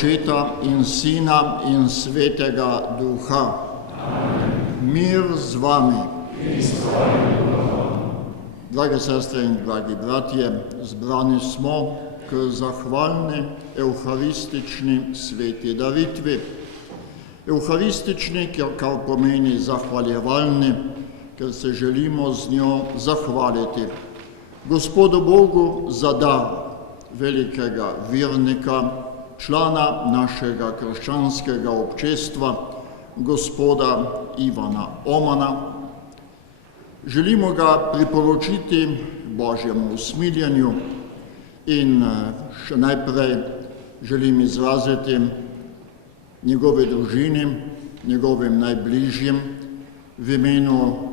Očeta in Sina in Svetega Duha. Mir z vami. Drage sestre in dragi bratje, zbrani smo k zahvalni evharistični sveti daritvi. Evharistični, kar pomeni zahvaljevalni, ker se želimo z njo zahvaliti Gospodu Bogu za dar velikega vernika, člana našega krščanskega občestva, gospoda Ivana Omana. Želimo ga priporočiti Božjemu usmiljenju in še najprej želim izraziti njegove družini, njegovim najbližjim v imenu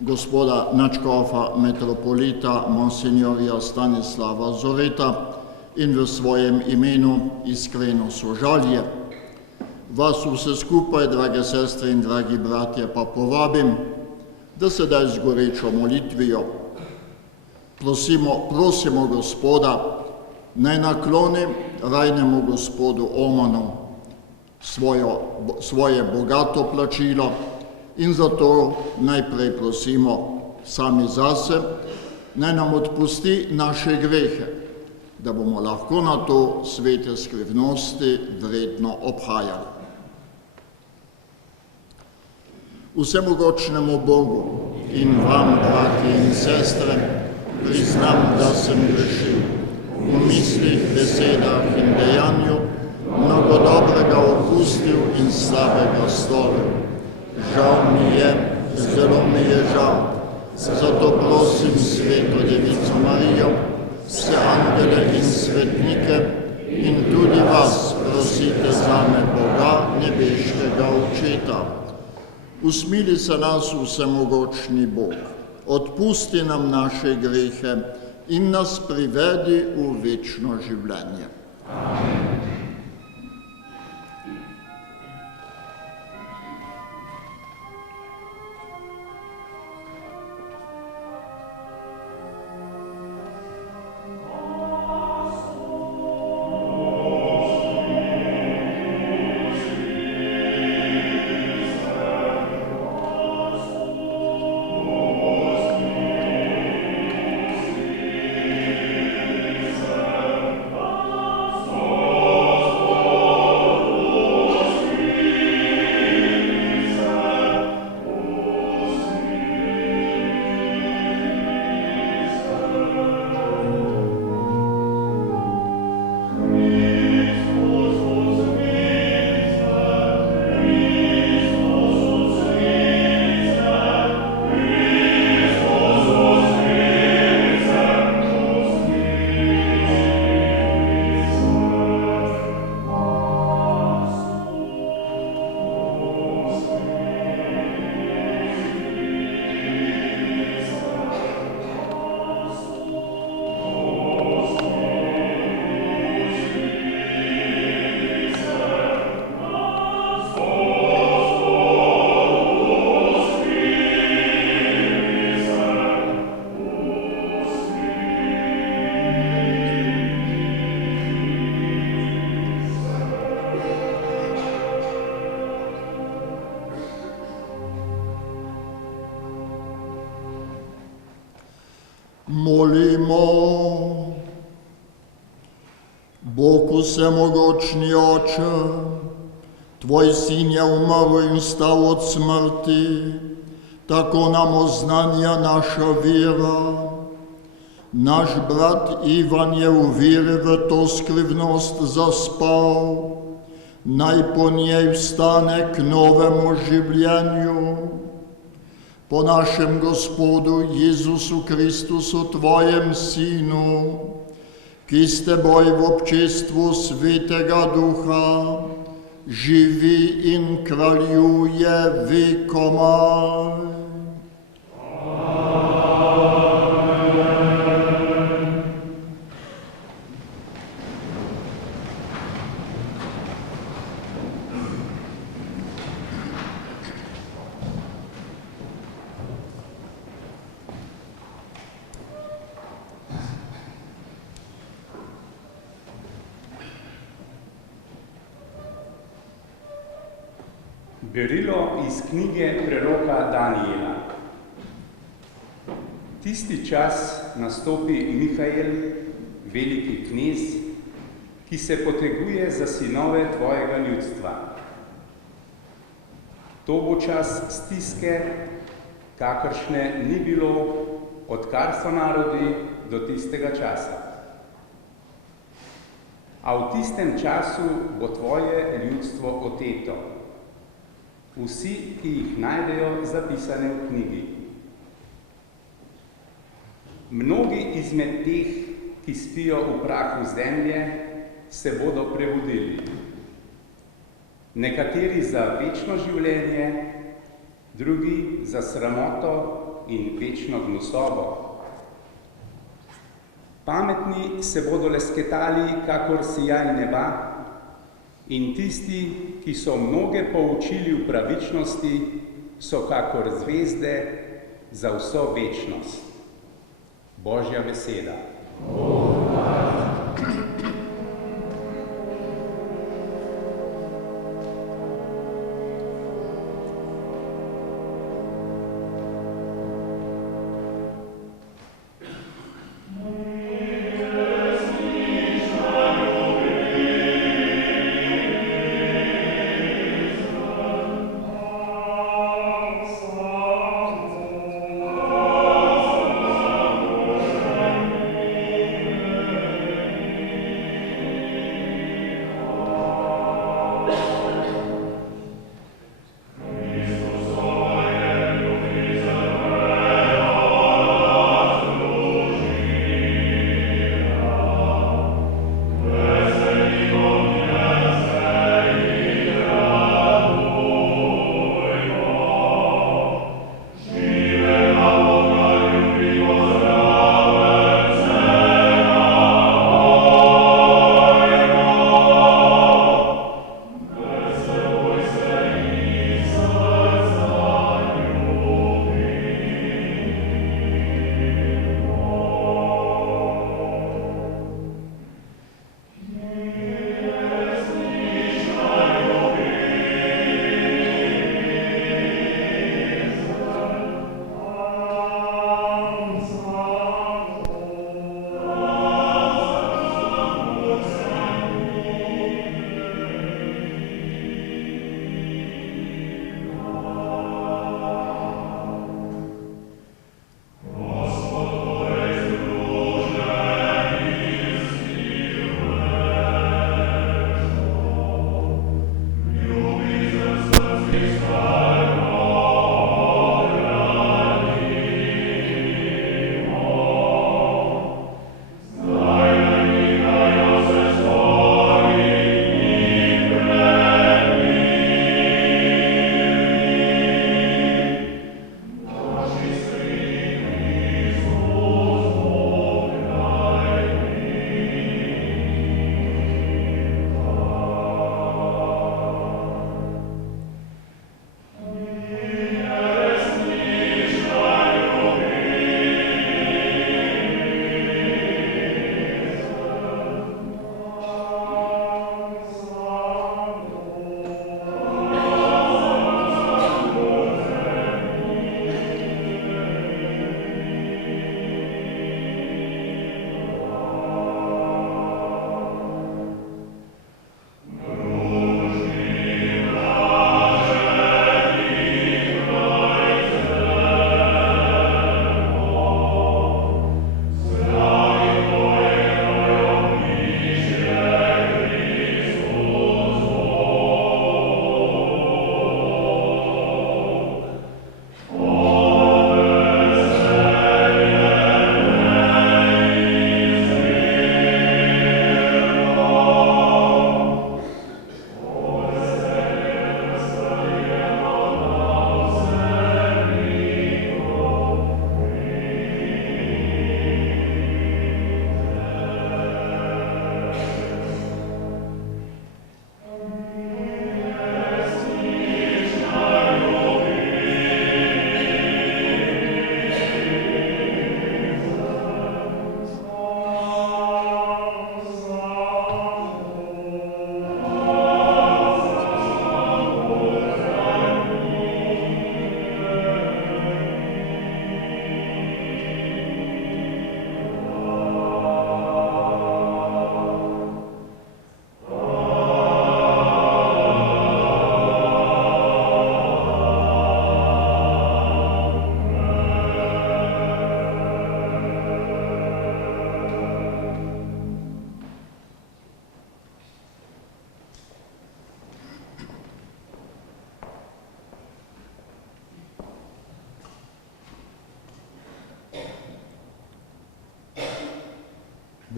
gospoda nadškofa metropolita monsignorja Stanislava Zoreta in v svojem imenu iskreno sožalje. Vas vse skupaj, drage sestre in dragi bratje, pa povabim, da sedaj z gorečo molitvijo prosimo Gospoda, naj nakloni rajnemu gospodu Omanu svoje bogato plačilo in zato najprej prosimo sami zase, naj nam odpusti naše grehe, da bomo lahko na to svete skrivnosti vredno obhajali. Vsemogočnemu Bogu in vam, bratje in sestre, priznam, da sem grešil v mislih, besedah in dejanju, mnogo dobrega opustil in slabega storil. Žal mi je, zelo mi je žal, zato prosim Sveto Devico Marijo, vse angele in svetnike in tudi vas prosite zame Boga, nebeškega Očeta. Usmili se nas vsemogočni Bog, odpusti nam naše grehe in nas privedi v večno življenje. Amen. Molimo. Bog vsemogočni Oče, Tvoj Sin je umrl in vstal od smrti, tako nam oznanja naša vera. Naš brat Ivan je v veri v to skrivnost zaspal, naj po njej vstane k novemu življenju. Po našem Gospodu Jezusu Kristusu, Tvojem Sinu, ki s Teboj v občestvu Svetega Duha živi in kraljuje vekomaj. Berilo iz knjige preroka Danijela. Tisti čas nastopi Mihael, veliki knez, ki se poteguje za sinove tvojega ljudstva. To bo čas stiske, kakršne ni bilo, odkar so narodi do tistega časa. A v tistem času bo tvoje ljudstvo oteto. Vsi, ki jih najdejo zapisane v knjigi. Mnogi izmed teh, ki spijo v prahu zemlje, se bodo prebudili. Nekateri za večno življenje, drugi za sramoto in večno gnusobo. Pametni se bodo lesketali kakor sijaj neba, in tisti, ki so mnoge poučili v pravičnosti, so kakor zvezde za vso večnost. Božja beseda.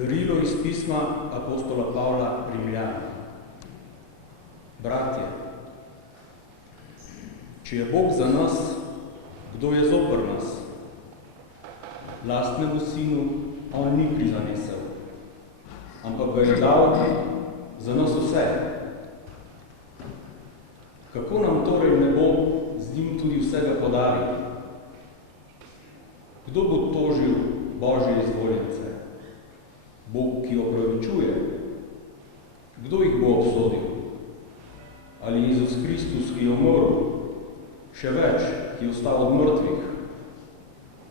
Berilo iz pisma apostola Pavla Rimljanom. Bratje, če je Bog za nas, kdo je zoper nas? Lastnemu sinu on ni prizanesel, ampak ga je dal za nas vse. Kako nam torej ne bo z njim tudi vsega podaril? Kdo bo tožil Božje izvoljence? Bog, ki opravičuje? Kdo jih bo obsodil? Ali Jezus Kristus, ki je umrl? Še več, ki je ostal od mrtvih?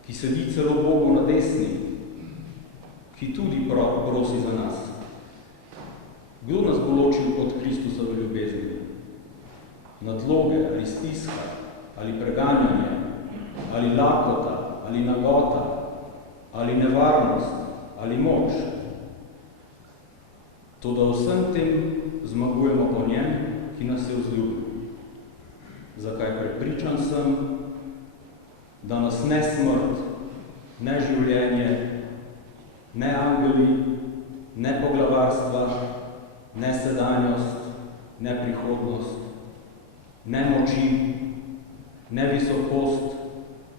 Ki sedi celo Bogu na desni? Ki tudi prosi za nas? Kdo nas bo ločil od Kristusove ljubezni? Nadloge ali stiska, ali preganjanje, ali lakota, ali nagota, ali nevarnost, ali moč. Toda vsem tem zmagujemo po njem, ki nas je vzljubil. Zakaj prepričan sem, da nas ne smrt, ne življenje, ne angeli, ne poglavarstva, ne sedanjost, ne prihodnost, ne moči, ne visokost,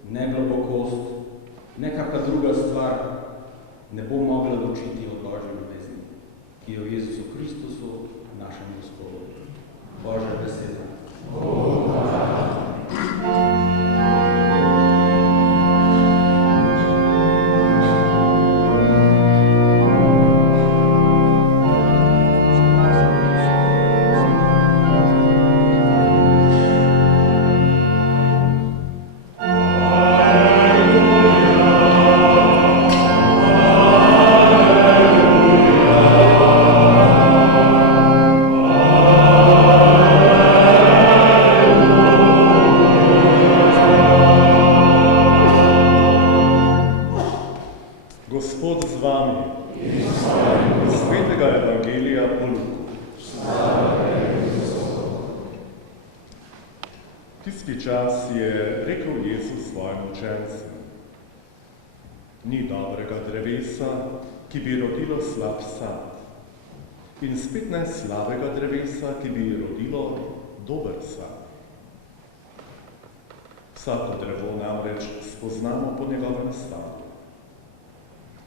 ne globokost, ne kakšna druga stvar ne bo mogla ločiti od Božje ljubezni, ki je v Jezusu Kristusu, našem Gospodu. Božja beseda. Tisti čas je rekel Jezus svojim učencem: Ni dobrega drevesa, ki bi rodilo slab sad, in spet ne slabega drevesa, ki bi rodilo dober sad. Vsako drevo namreč spoznamo po njegovem sadu.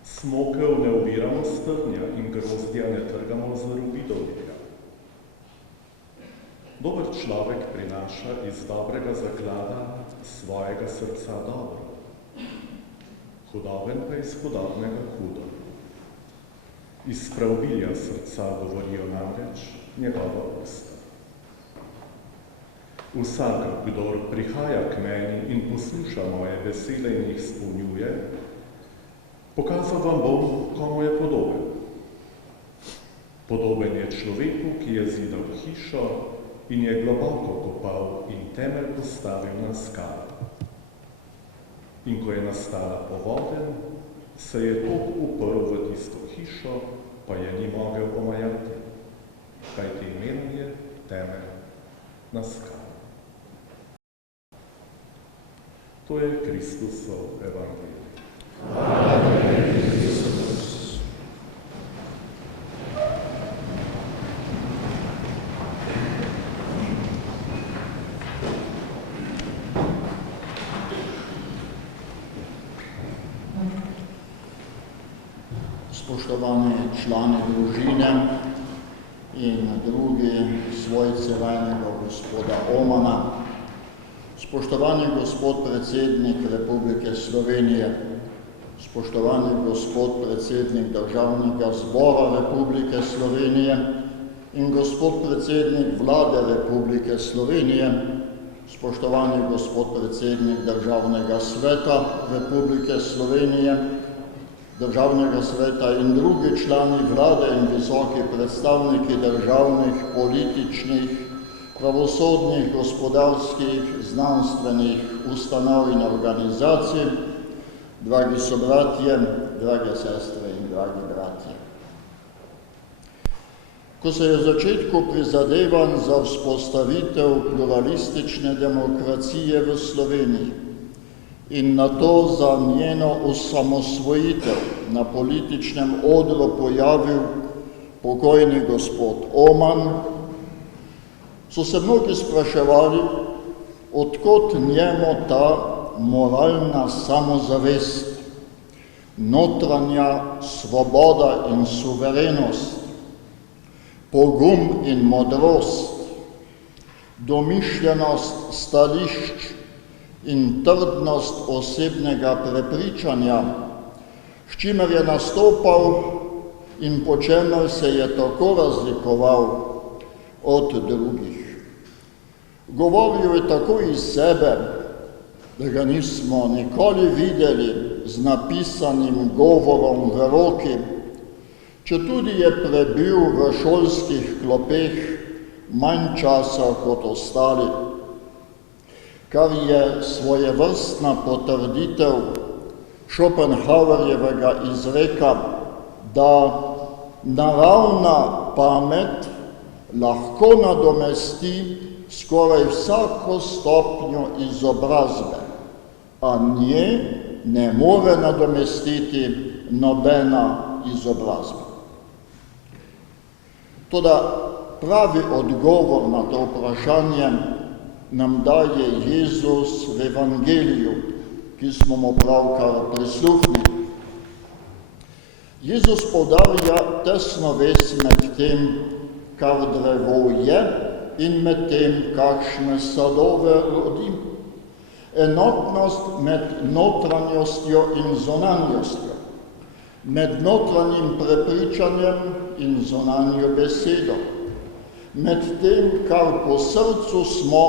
Smokev ne ubiramo s trnja in grozdja ne trgamo z rubidovnika. Dober človek prinaša iz dobrega zaklada svojega srca dobro, hudoben pa iz hudobnega hudo. Iz preobilja srca govorijo namreč njegova usta. Vsak, kdor prihaja k meni in posluša moje besede in jih izpolnjuje, pokazal vam bom, komu je podoben. Podoben je človeku, ki je zidal hišo in je globoko kopal in temelj postavil na skalo. In ko je nastala povodenj, se je tok uprl v tisto hišo, pa je ni mogel omajati, kajti imel je temelj na skalo. To je Kristusov evangelij. Spoštovani člani družine in drugi svojci vajnega gospoda Omana, spoštovani gospod predsednik Republike Slovenije, spoštovani gospod predsednik Državnega zbora Republike Slovenije in gospod predsednik Vlade Republike Slovenije, spoštovani gospod predsednik Državnega sveta Republike Slovenije, Državnega sveta in drugi člani vlade in visoki predstavniki državnih, političnih, pravosodnih, gospodarskih, znanstvenih ustanov in organizacij, dragi sobratje, drage sestre in dragi bratje. Ko se je v začetku prizadevanj za vzpostavitev pluralistične demokracije v Sloveniji in nato za njeno osamosvojitev na političnem odru pojavil pokojni gospod Oman, so se mnogi spraševali, odkot njemu ta moralna samozavest, notranja svoboda in suverenost, pogum in modrost, domišljenost stališč in trdnost osebnega prepričanja, s čimer je nastopal in po čemer se je tako razlikoval od drugih. Govoril je tako iz sebe, da ga nismo nikoli videli z napisanim govorom v roki, četudi je prebil v šolskih klopeh manj časa kot ostali, kar je svojevrstna potrditev Schopenhauerjevega izreka, da naravna pamet lahko nadomesti skoraj vsako stopnjo izobrazbe, a nje ne more nadomestiti nobena izobrazba. Toda pravi odgovor na to vprašanje nam daje Jezus v Evangeliju, ki smo mu pravkar prisluhnili. Jezus poudarja tesno vez med tem, kar drevo je, in med tem, kakšne sadove rodi. Enotnost med notranjostjo in zunanjostjo, med notranjim prepričanjem in zunanjo besedo, med tem, kar po srcu smo,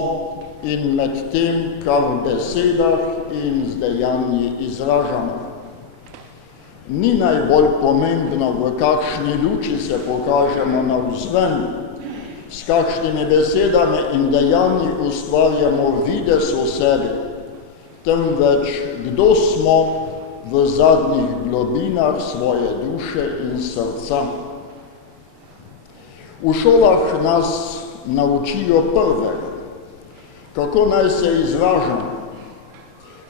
in med tem, kar v besedah in z dejanji izražamo. Ni najbolj pomembno, v kakšni luči se pokažemo navzven, s kakšnimi besedami in dejanji ustvarjamo videz o sebi, temveč kdo smo v zadnjih globinah svoje duše in srca. V šolah nas naučijo prvega, kako naj se izražamo,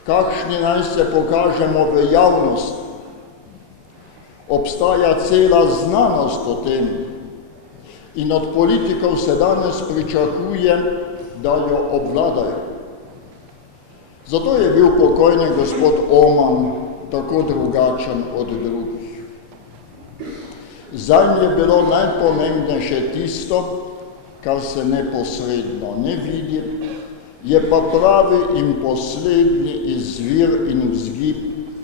kakšni naj se pokažemo v javnosti. Obstaja cela znanost o tem in od politikov se danes pričakuje, da jo obvladajo. Zato je bil pokojni gospod Oman tako drugačen od drugih. Zanj je bilo najpomembnejše tisto, kar se neposredno ne vidi, je pa pravi in poslednji izvir in vzgib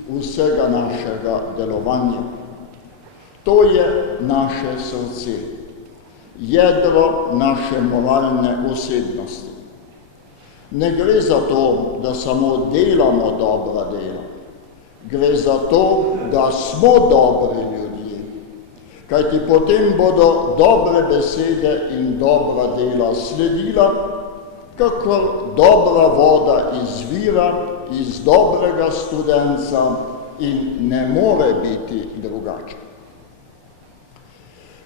vsega našega delovanja. To je naše srce, jedro naše moralne osebnosti. Ne gre za to, da samo delamo dobra dela, gre za to, da smo dobri ljudje, kajti potem bodo dobre besede in dobra dela sledila, kakor dobra voda izvira iz dobrega studenca in ne more biti drugače.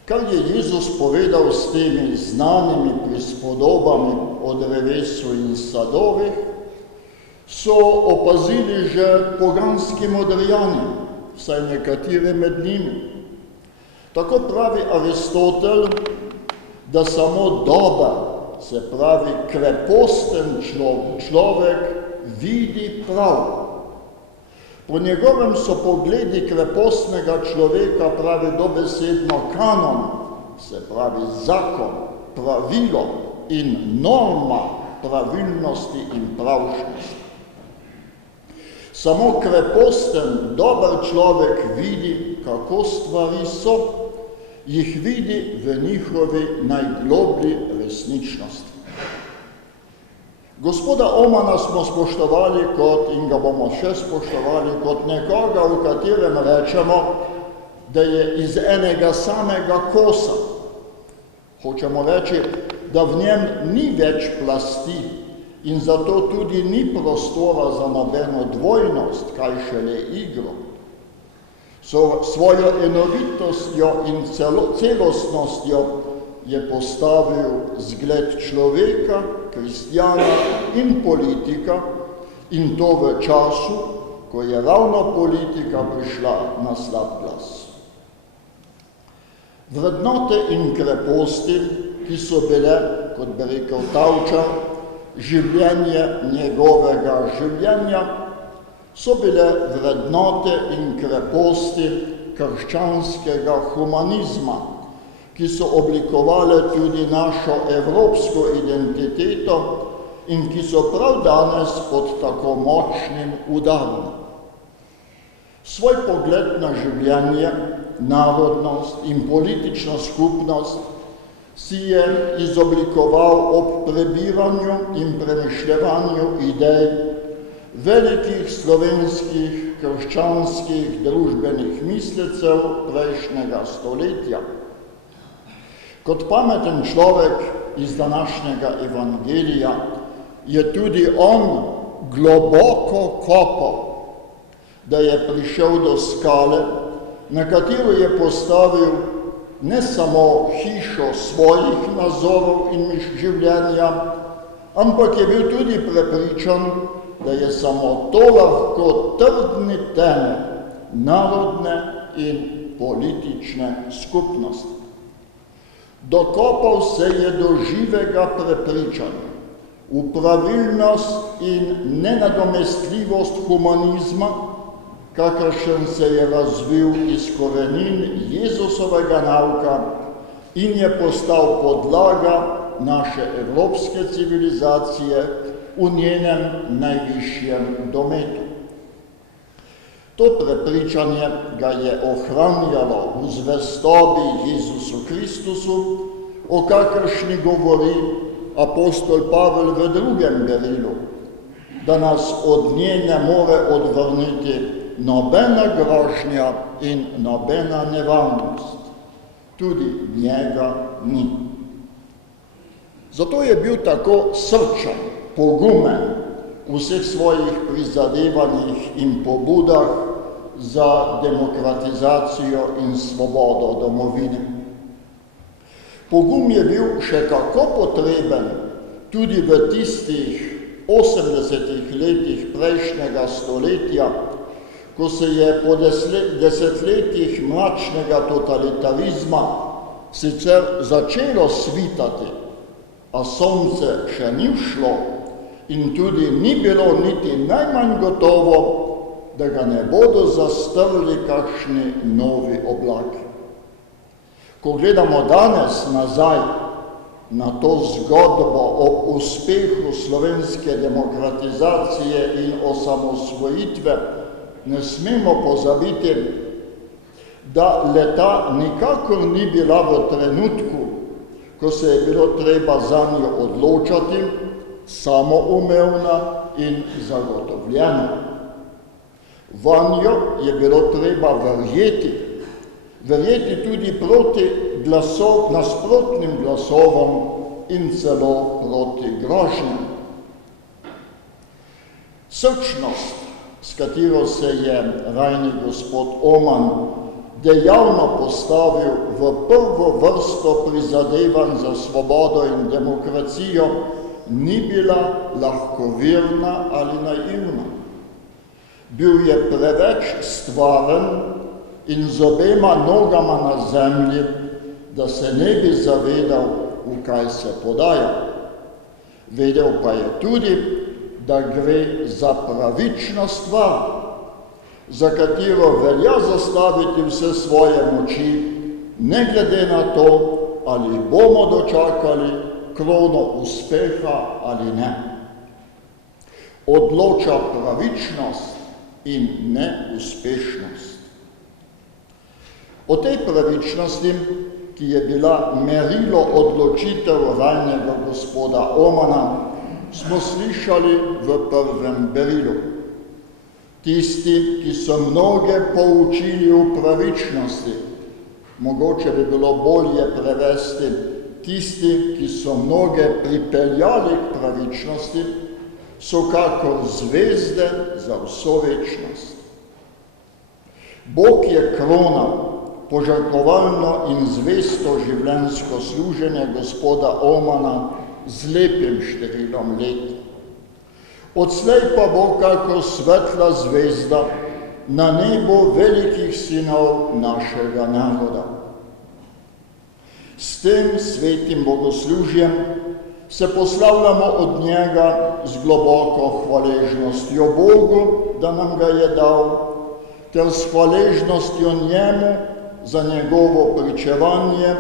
Kar je Jezus povedal s temi znanimi prispodobami o drevesu in sadovih, so opazili že poganski modrijani, vsaj nekateri med njimi. Tako pravi Aristotel, da samo dober, se pravi kreposten človek vidi prav. Po njegovem so pogledi krepostnega človeka, pravi dobesedno kanon, se pravi zakon, pravilo in norma pravilnosti in pravšnosti. Samo kreposten, dober človek vidi, kako stvari so, jih vidi v njihovi najgloblji resničnosti. Gospoda Omana smo spoštovali in ga bomo še spoštovali kot nekoga, v katerem rečemo, da je iz enega samega kosa. Hočemo reči, da v njem ni več plasti in zato tudi ni prostora za nobeno dvojnost, kaj šele igro. Svojo enovitostjo in celostnostjo je postavil zgled človeka, kristjana in politika, in to v času, ko je ravno politika prišla na slab glas. Vrednote in kreposti, ki so bile, kot bi rekel Tavčar, življenje njegovega življenja, so bile vrednote in kreposti krščanskega humanizma, ki so oblikovale tudi našo evropsko identiteto in ki so prav danes pod tako močnim udarom. Svoj pogled na življenje, narodnost in politično skupnost si je izoblikoval ob prebiranju in premišljevanju idej velikih slovenskih krščanskih družbenih mislecev prejšnjega stoletja. Kot pameten človek iz današnjega evangelija je tudi on globoko kopal, da je prišel do skale, na katero je postavil ne samo hišo svojih nazorov in življenja, ampak je bil tudi prepričan, da je samo to lahko trdni temelj narodne in politične skupnosti. Dokopal se je do živega prepričanja v pravilnost in nenadomestljivost humanizma, kakršen se je razvil iz korenin Jezusovega nauka in je postal podlaga naše evropske civilizacije v njenem najvišjem dometu. To prepričanje ga je ohranjalo v zvestobi Jezusu Kristusu, o kakršni govori apostol Pavel v 2. berilu, da nas od nje ne more odvrniti nobena grožnja in nobena nevarnost. Tudi njega ni. Zato je bil tako srčen, pogumen v vseh svojih prizadevanjih in pobudah za demokratizacijo in svobodo domovine. Pogum je bil še kako potreben tudi v tistih 80 letih prejšnjega stoletja, ko se je po desetletjih mračnega totalitarizma sicer začelo svitati, a sonce še ni všlo in tudi ni bilo niti najmanj gotovo, da ga ne bodo zastrli kakšni novi oblaki. Ko gledamo danes nazaj na to zgodbo o uspehu slovenske demokratizacije in osamosvojitve, ne smemo pozabiti, da leta nikakor ni bila v trenutku, ko se je bilo treba zanjo odločati, samoumevna in zagotovljena. Vanjo je bilo treba verjeti tudi proti nasprotnim glasovom in celo proti grožnjam. Srčnost, s katero se je rajni gospod Oman dejavno postavil v prvo vrsto prizadevanj za svobodo in demokracijo, ni bila lahkoverna ali naivna. Bil je preveč stvaren in z obema nogama na zemlji, da se ne bi zavedal, v kaj se podaja. Vedel pa je tudi, da gre za pravično stvar, za katero velja zastaviti vse svoje moči, ne glede na to, ali bomo dočakali krono uspeha ali ne. Odloča pravičnost in neuspešnost. O tej pravičnosti, ki je bila merilo odločitev rajnega gospoda Omana, smo slišali v 1. berilu. Tisti, ki so mnoge poučili v pravičnosti, mogoče bi bilo bolje prevesti, tisti, ki so mnoge pripeljali k pravičnosti, so kakor zvezde za vso večnost. Bog je kronal požrtvovalno in zvesto življenjsko služenje gospoda Omana z lepim številom let. Odslej pa bo kako svetla zvezda na nebu velikih sinov našega naroda. S tem svetim bogoslužjem se poslavljamo od njega z globoko hvaležnostjo Bogu, da nam ga je dal, ter s hvaležnostjo njemu za njegovo pričevanje,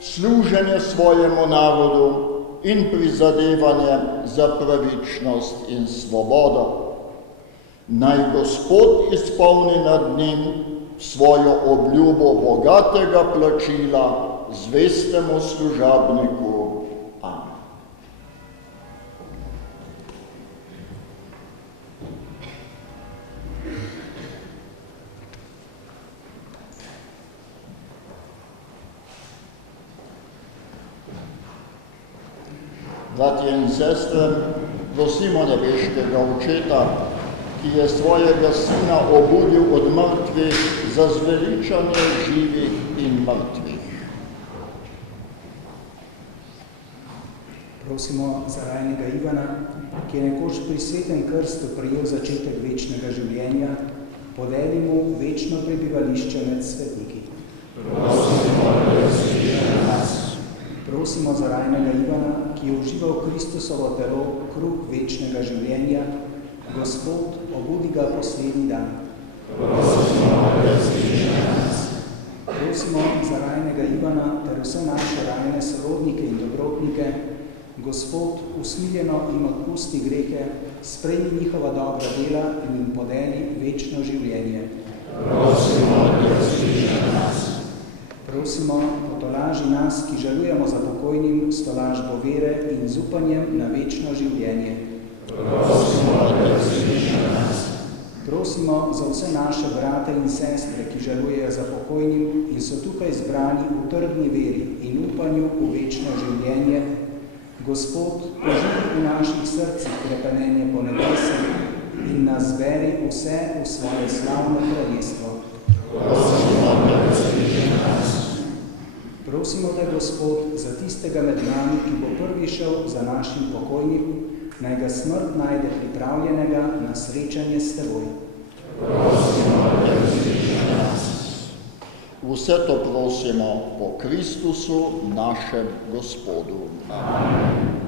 služenje svojemu narodu in prizadevanje za pravičnost in svobodo. Naj Gospod izpolni nad njim svojo obljubo bogatega plačila zvestemu služabniku. Amen. Bratje in sestre, prosimo nebeškega Očeta, ki je svojega Sina obudil od mrtvih za zveličanje živih in mrtvih. Prosimo za rajnega Ivana, ki je nekoč pri svetem krstu prejel začetek večnega življenja, podeli mu večno prebivališče med svetniki. Prosimo za rajnega Ivana, ki je užival Kristusovo telo, kruh večnega življenja. Gospod, obudi ga poslednji dan. Prosimo za rajnega Ivana ter vse naše rajne sorodnike in dobrotnike. Gospod, usmiljeno jim odpusti grehe, sprejmi njihova dobra dela in jim podeli večno življenje. Prosimo, potolaži nas, ki žalujemo za pokojnim, s tolažbo vere in z upanjem na večno življenje. Prosimo za vse naše brate in sestre, ki žalujejo za pokojnim in so tukaj zbrani v trdni veri in upanju v večno življenje. Gospod, poživi v naših srcih krepenenje po nebesih in nas zberi vse v svoje slavno kraljestvo. Prosimo te, Gospod, za tistega med nami, ki bo prvi šel za našim pokojnim, naj ga smrt najde pripravljenega na srečanje s teboj. Vse to prosimo po Kristusu, našem Gospodu. Amen.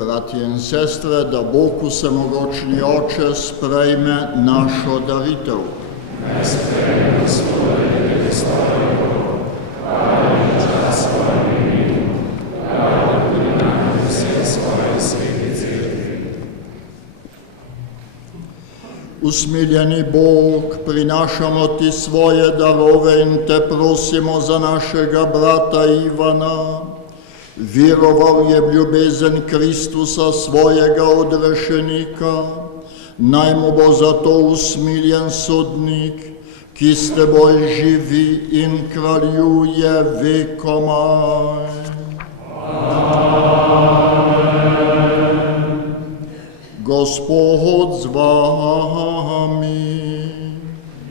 Bratje in sestre, da Bog vsemogočni Oče sprejme našo daritev. Naj sprejme svoje nebestoje Bogu, ali čas svojem imenu, da tudi nam vse svoje svete cerkve. Usmiljeni Bog, prinašamo ti svoje darove in te prosimo za našega brata Ivana. Vjeroval je v ljubezen Kristusa, svojega odrešenika. Naj mu bo zato usmiljen sodnik, ki s teboj živi in kraljuje vekomaj. Gospod z vami.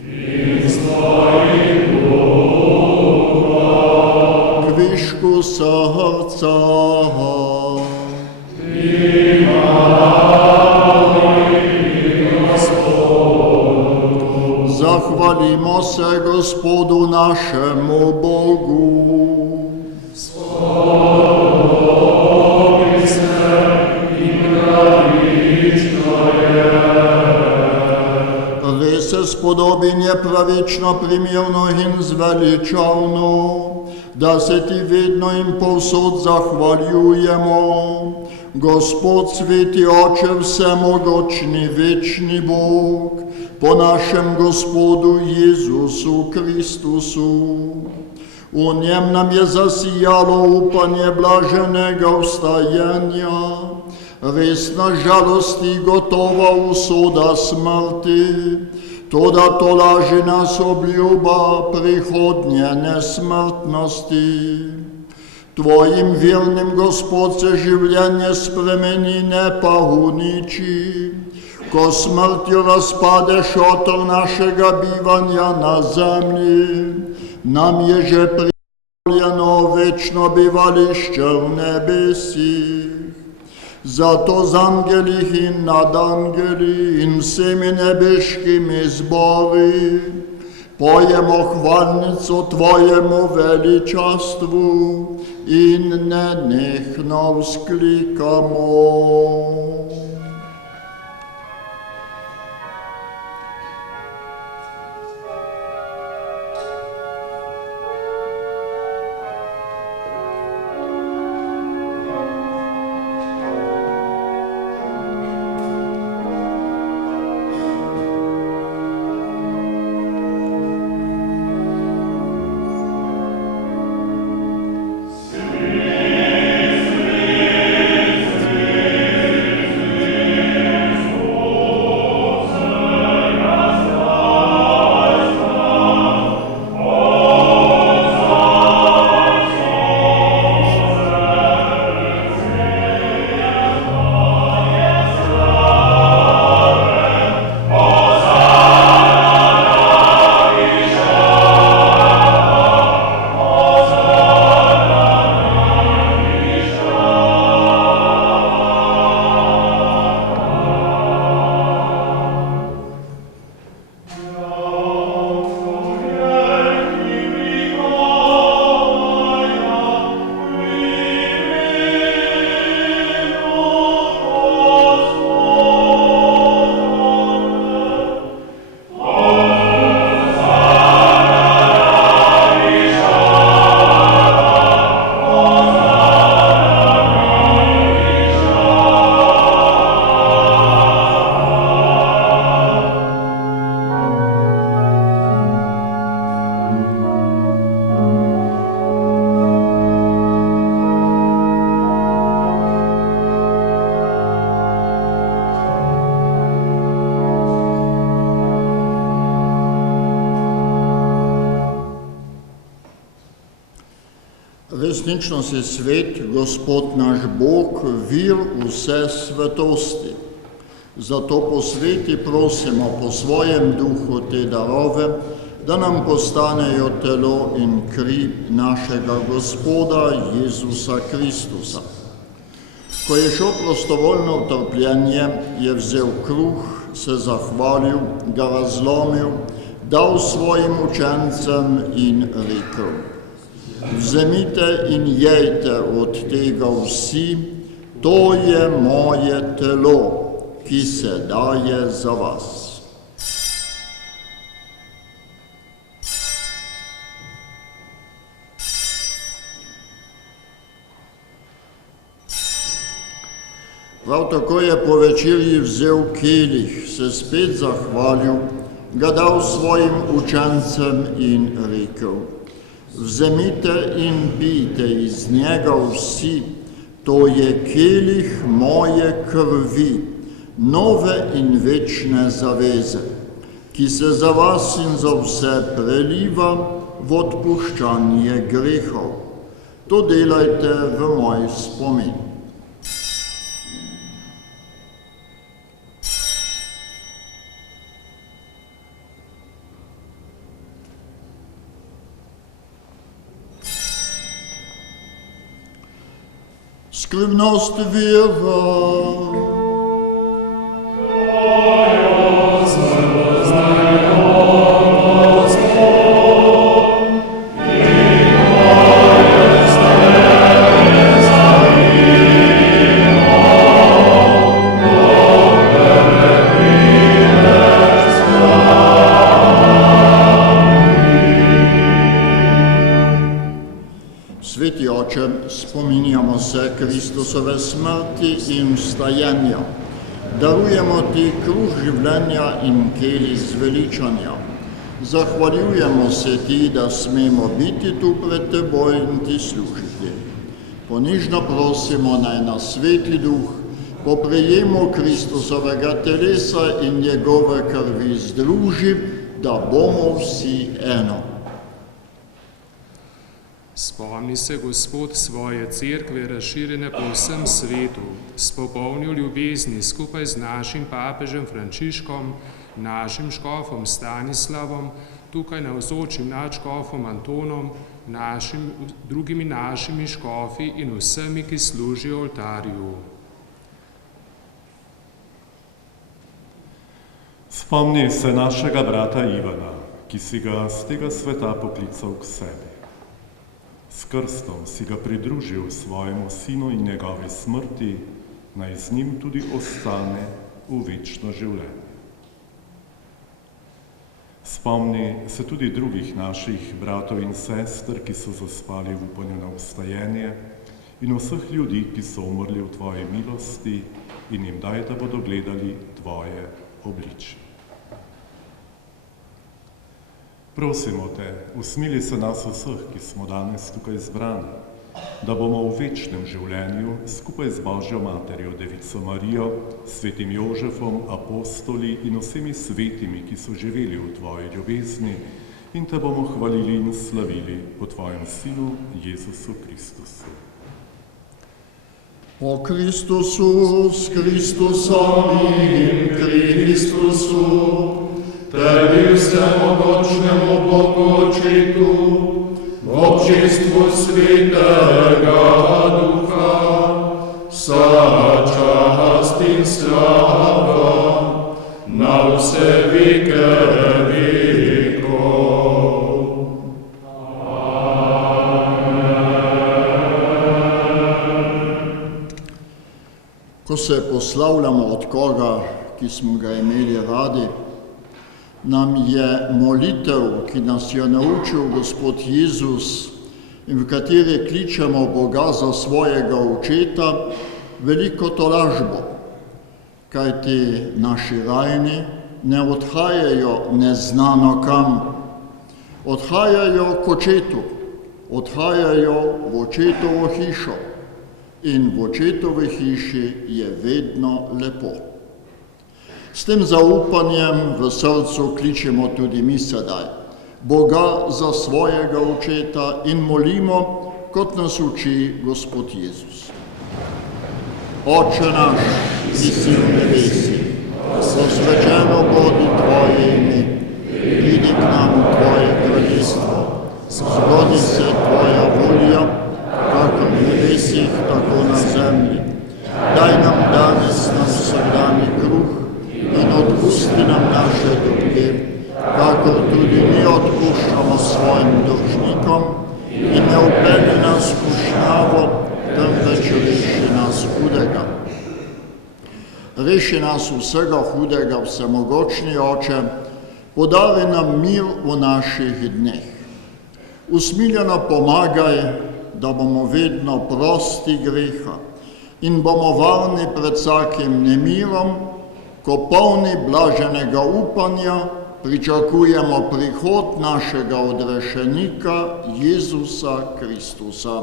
In s tvojim duhom. Kvišku srca. Zahvalimo se Gospodu našemu Bogu. Res se spodobin je pravično, primirno in zveličavno, da se ti vedno in povsod zahvaljujemo. Gospod sveti Oče, vsemogočni, večni Bog, po našem Gospodu Jezusu Kristusu. V njem nam je zasijalo upanje blaženega vstajanja, resna žalost i gotova usoda smrti, toda to laži nas obljuba prihodnje nesmrtnosti. Tvojim vjernim, Gospod, se življenje spremeni, ne pa uniči, ko smrtju razpade šotor našega bivanja na zemlji, nam je že pripravljeno večno bivališče v nebesih. Zato z angelih in nad angeli in vsemi nebeškimi zbori pojemo hvalnico tvojemu veličastvu in nenehno vzklikamo. Resnično si svet, Gospod naš Bog, vir vse svetosti. Zato posveti prosimo po svojem duhu te darove, da nam postanejo telo in kri našega Gospoda Jezusa Kristusa. Ko je šel prostovoljno v trpljenje, je vzel kruh, se zahvalil, ga razlomil, dal svojim učencem in rekel: Vzemite in jejte od tega vsi, to je moje telo, ki se daje za vas. Prav tako je po večerji vzel kelih, se spet zahvalil, ga dal svojim učencem in rekel: Vzemite in pijte iz njega vsi, to je kelih moje krvi, nove in večne zaveze, ki se za vas in za vse preliva v odpuščanje grehov. To delajte v moj spomin. Skrivnost vjera. Sveti Oče, spominjamo se Kristusove smrti in vstajenja. Darujemo ti kruh življenja in kelih zveličanja. Zahvaljujemo se ti, da smemo biti tu pred teboj in ti služiti. Ponižno prosimo, naj nas Sveti Duh po prejemu Kristusovega telesa in njegove krvi združi, da bomo vsi eno. Spomni se, Gospod, svoje cerkve razširjene po vsem svetu, s popolnjo ljubezni skupaj z našim papežem Frančiškom, našim škofom Stanislavom, tukaj navzočim nadškofom Antonom, drugimi našimi škofi in vsemi, ki služijo oltarju. Spomni se našega brata Ivana, ki si ga z tega sveta poklical k sebi. S krstom si ga pridružil svojemu sinu in njegovi smrti, naj z njim tudi ostane v večno življenje. Spomni se tudi drugih naših bratov in sester, ki so zaspali v upanju na vstajenje, in vseh ljudi, ki so umrli v tvoji milosti, in jim daj, da bodo gledali tvoje obličje. Prosimo te, usmili se nas vseh, ki smo danes tukaj zbrani, da bomo v večnem življenju skupaj z Božjo Materjo, Devico Marijo, svetim Jožefom, apostoli in vsemi svetimi, ki so živeli v tvoji ljubezni, in te bomo hvalili in slavili po tvojem Sinu, Jezusu Kristusu. O Kristusu, s Kristusom in Kristusu, tebi vsemogočnemu Bogu Očetu, v občestvu Svetega Duha, vsa čast in slava na vse veke vekov. Ko se poslavljamo od koga, ki smo ga imeli radi, nam je molitev, ki nas je naučil Gospod Jezus in v kateri kličemo Boga za svojega očeta, veliko tolažbo, kajti naši rajni ne odhajajo neznano kam. Odhajajo k očetu, odhajajo v očetovo hišo in v očetovi hiši je vedno lepo. S tem zaupanjem v srcu kličemo tudi mi sedaj Boga za svojega očeta in molimo, kot nas uči Gospod Jezus. Oče naš, ki si v nebesih, posvečeno bodi tvoje ime, pridi k nam tvoje kraljestvo, zgodi se tvoja volja, kakor v nebesih, tako na zemlji. Daj nam danes naš vsakdanji kruh in odpusti nam naše dolge, kakor tudi mi odpuščamo svojim dolžnikom, in ne vpelji nas v kušnjavo, temveč reši nas hudega. Reši nas vsega hudega, vsemogočni Oče, podari nam mir v naših dneh. Usmiljeno pomagaj, da bomo vedno prosti greha, in bomo varni pred vsakim nemirom, ko polni blaženega upanja pričakujemo prihod našega odrešenika Jezusa Kristusa.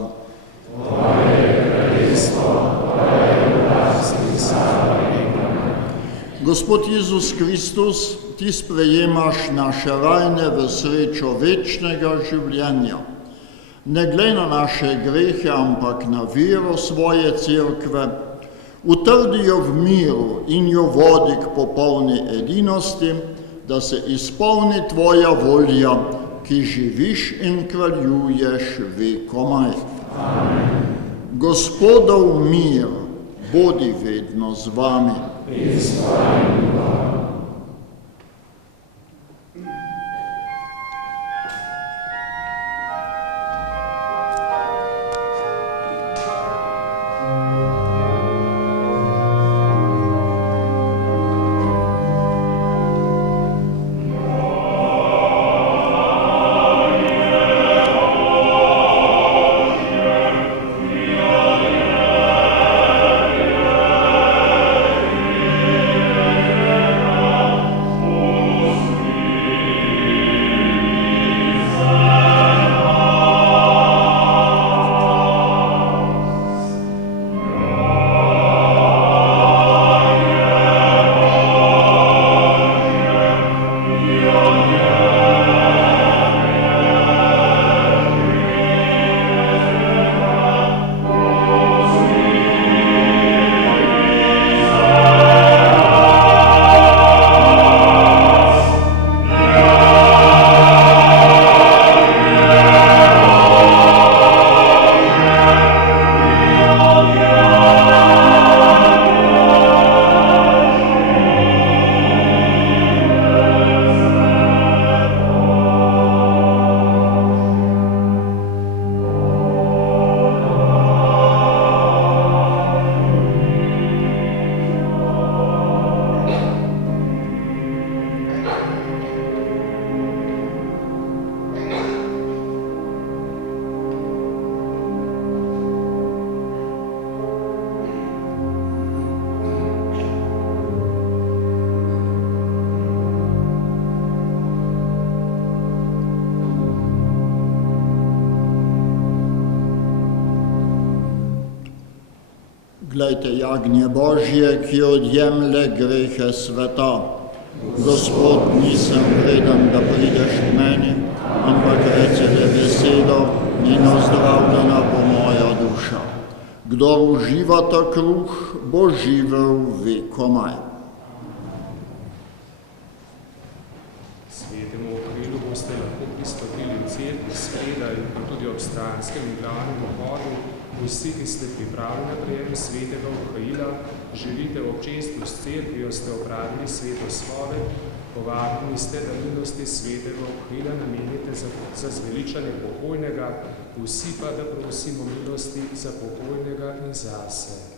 Gospod Jezus Kristus, ti sprejemaš naše rajne v srečo večnega življenja. Ne glej na naše grehe, ampak na vero svoje cerkve, utrdi jo v miru in jo vodi k popolni edinosti, da se izpolni tvoja volja, ki živiš in kraljuješ vekomaj. Gospodov mir bodi vedno z vami. Glejte, jagnje Božje, ki odjemlje grehe sveta. Gospod, nisem vreden, da prideš k meni, ampak recite besedo in ozdravljena bo moja duša. Kdor uživa ta kruh, bo živel vekomaj. Svetemu okrilu boste lahko pristopili v cerkvi spredaj, pa tudi ob stranskem in glavnem vhodu. Vsi, ki ste pripravljeni na prejem svetega okrila, želite v občestvu s cerkvijo, ste opravili sveto spoved, povabljeni ste, da milosti svetega okrila namenite za zveličanje pokojnega, vsi pa, da prosimo milosti za pokojnega in zase.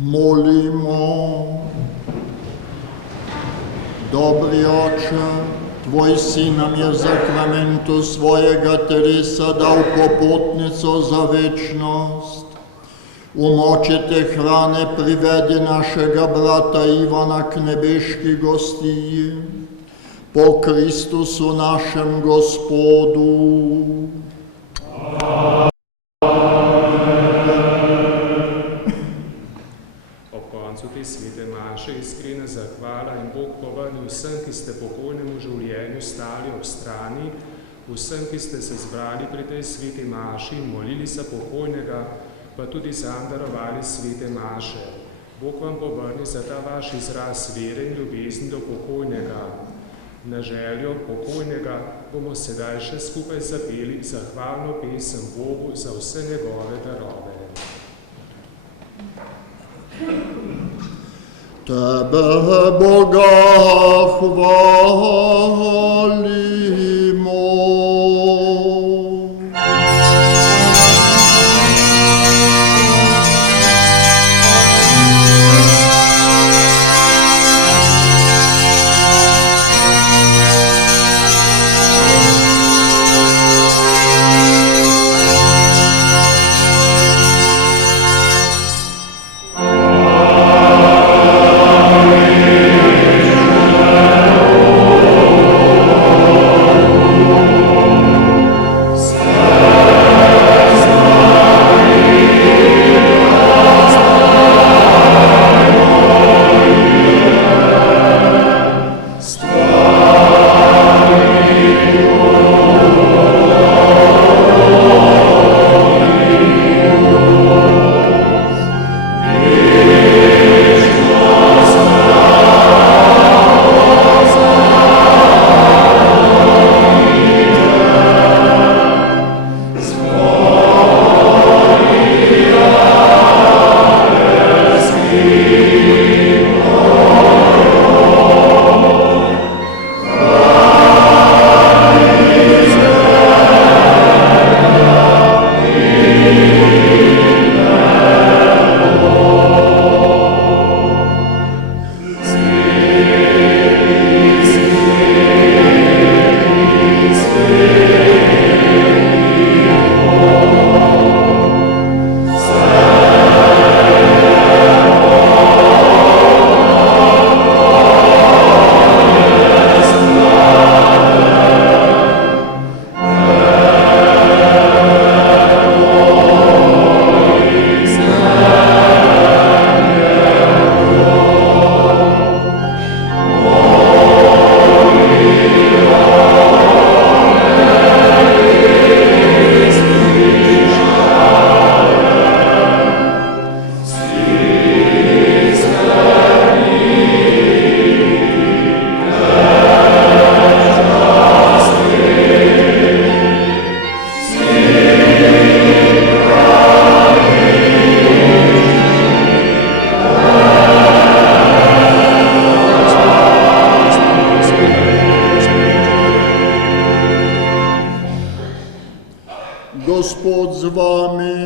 Molimo. Dobri Oče, Tvoj Sin nam je v zakramentu svojega telesa dal popotnico za večnost. V moči te hrane privedi našega brata Ivana k nebeški gostiji, po Kristusu našem Gospodu. Ob koncu te svete maše iskrena zahvala in Bog povrni vsem, ki ste pokojnemu življenju stali ob strani, vsem, ki ste se zbrali pri tej sveti maši in molili za pokojnega, pa tudi sam darovali svete maše. Bog vam povrni za ta vaš izraz vere in ljubezni do pokojnega. Na željo pokojnega bomo sedaj še skupaj zapeli zahvalno pesem Bogu za vse njegove darove. Tebe, Boga, hvalimo. Gospod z vami.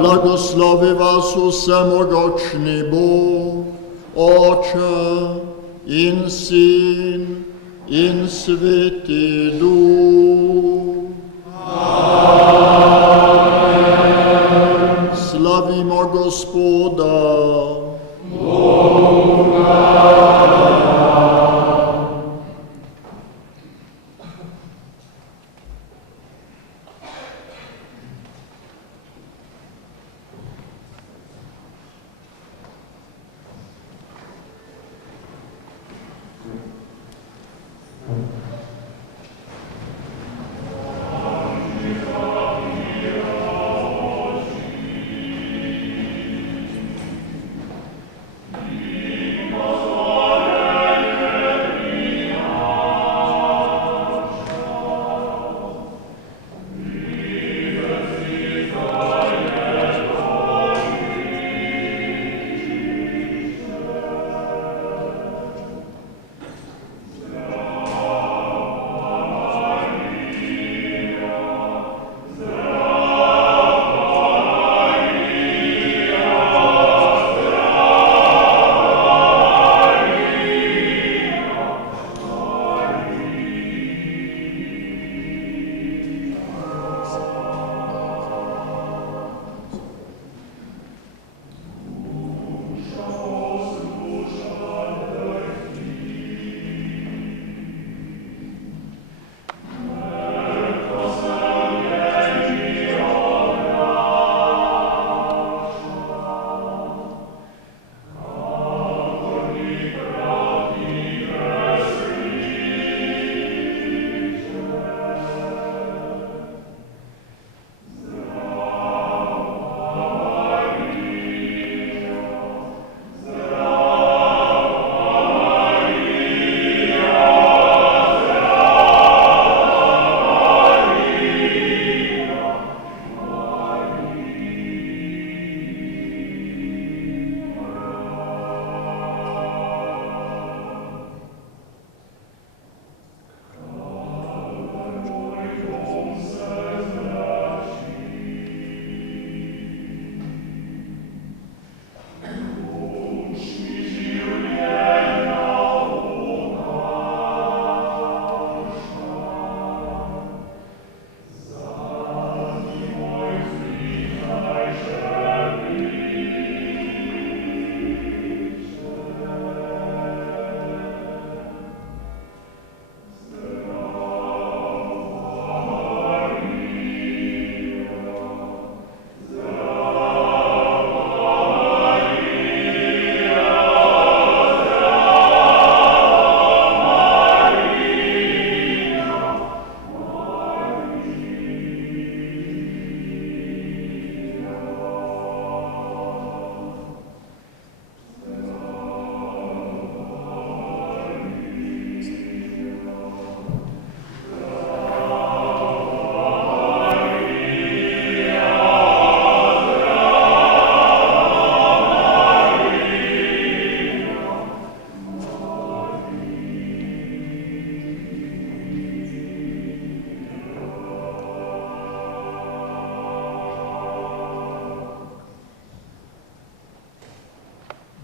Blagoslovi vas vsemogočni Bog, Oče in Sin in Sveti Duh. Amen. Slavimo Gospoda.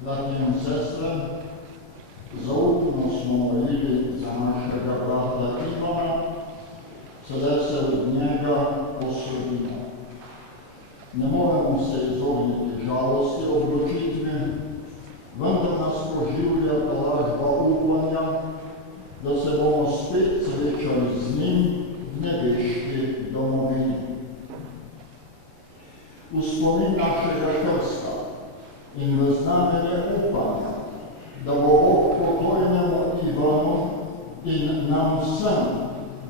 Bratia in sestre, zaupno smo molili za našega brata Ivana, sedaj se od njega poslovimo. Ne moremo se izogniti žalosti odločitvi, vendar nas poživlja tolažba upanja, da se bomo spet srečali z njim v nebeški domovini. V spomin našega krsta in v znamenje upanja, da bo Bog pokojnemu Ivanu in nam vsem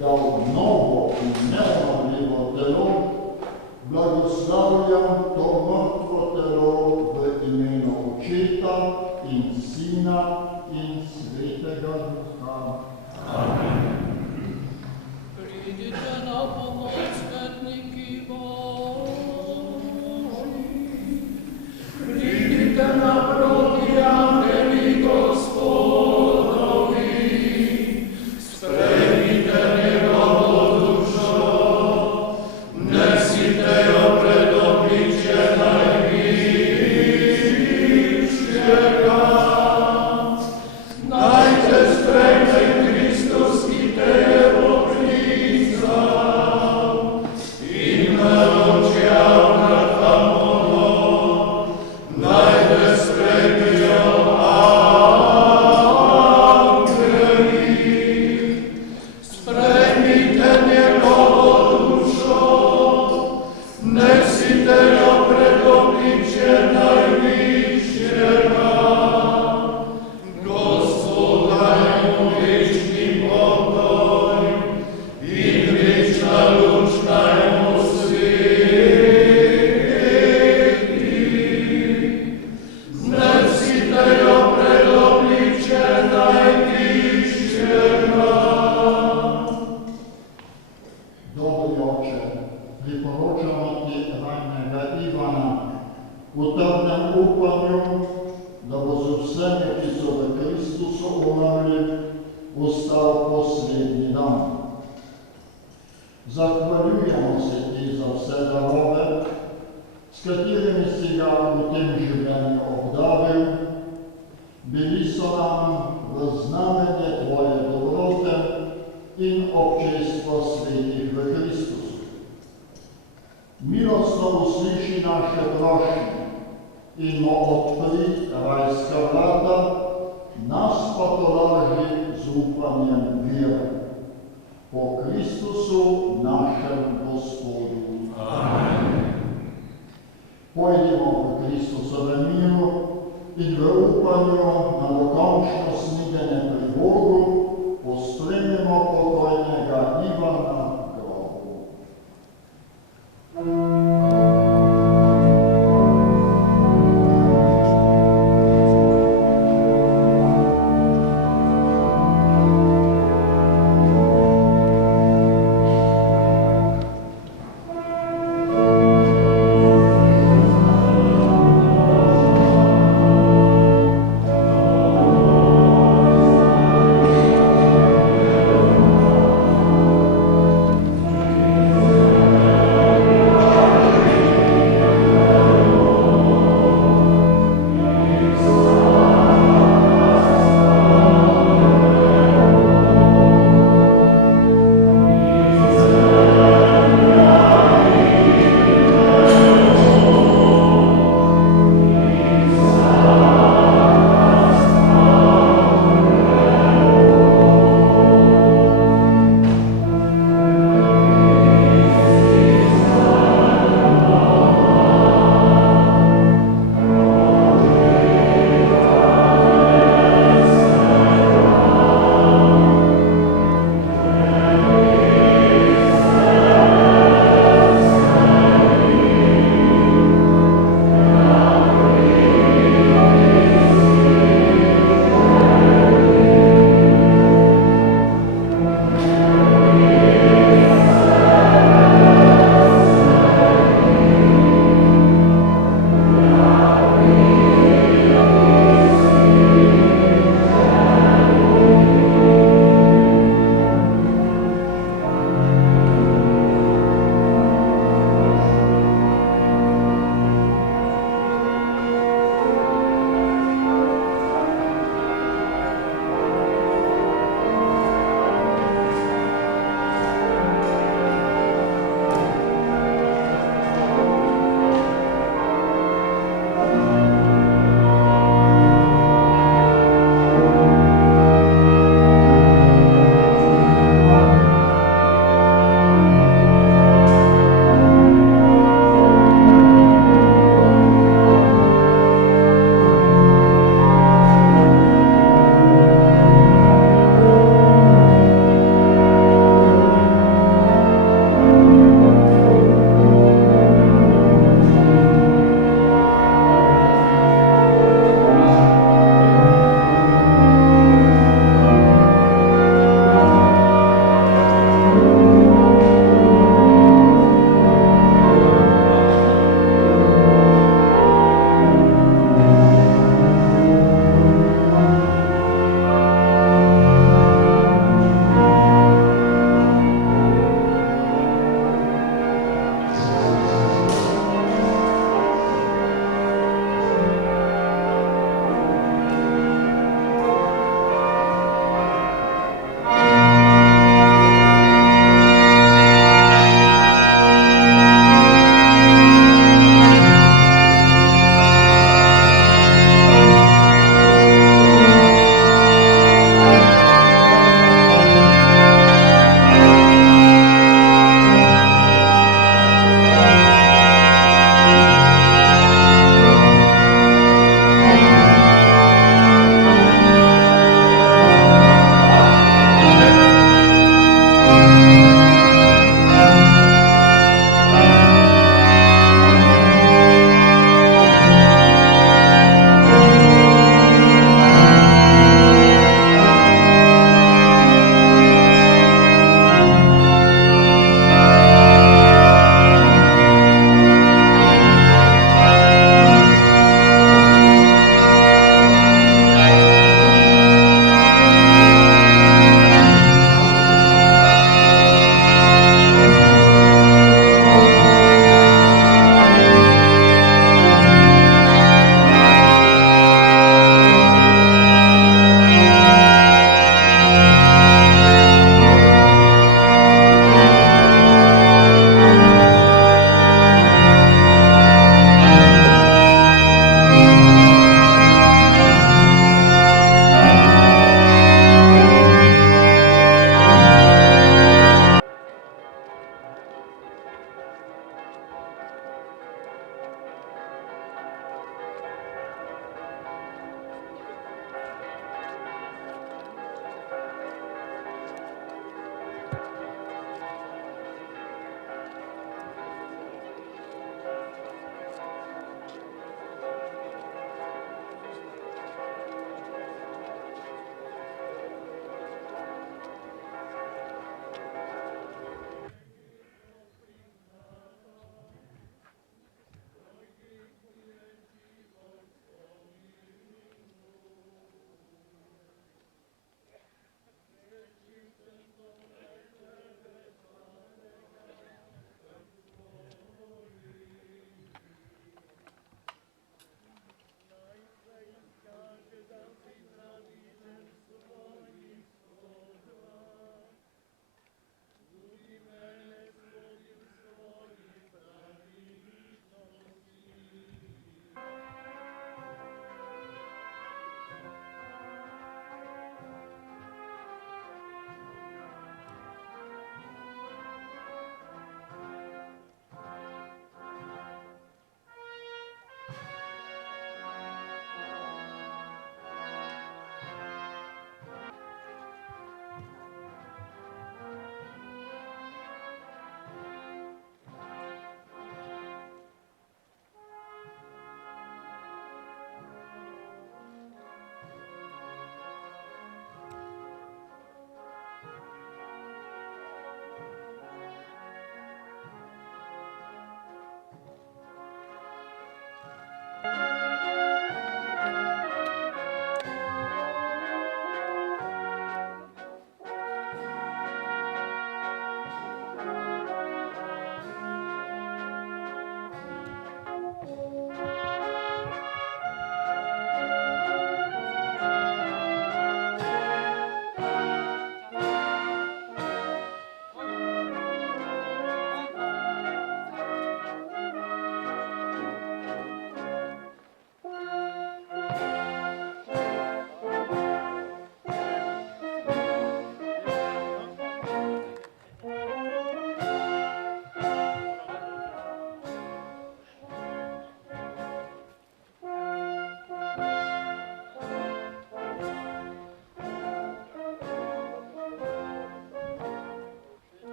dal novo in neumrljivo telo, blagoslavljam to mrtvo telo v imenu Očeta in Sina in Svetega Duha. Amen. Pridite na pomoč svetniki Božji, pridite naproti angeli Gospodovi, sprejmite njegovo dušo, nesite jo pred obličje najvišjega. Naj te sprejme Kristus, ki te je poklical in naročal na kamolo, naj te sprejmejo angeli. Sprejmite njegovo dušo, nesite jo pred obličje najvišjega. Gospod daj mu večni pokoj in večna luč naj mu sveti. Nesite jo pred obličje najvišjega. Dobri oče, priporočamo ti rajnega Ivana v trdnem upanju, da bo z vsemi, ki so v Kristusu umrli, ustal poslednji dan. Zahvaljujemo se ti za vse darove, s katerimi si ga v tem življenju obdaril. Bili so nam v znamenje tvoje dobrote in občestva svetih v Kristusu. Milostno usliši naše prošnje in mu odpri rajska vrata, nas pa tolaži z upanjem vere. Po Kristusu našem Gospodu. Amen. Pojdimo v Kristusovem miru in v upanju na dokončno snidenje pri Bogu pospremimo pokojnega Ivana grobu. Amen.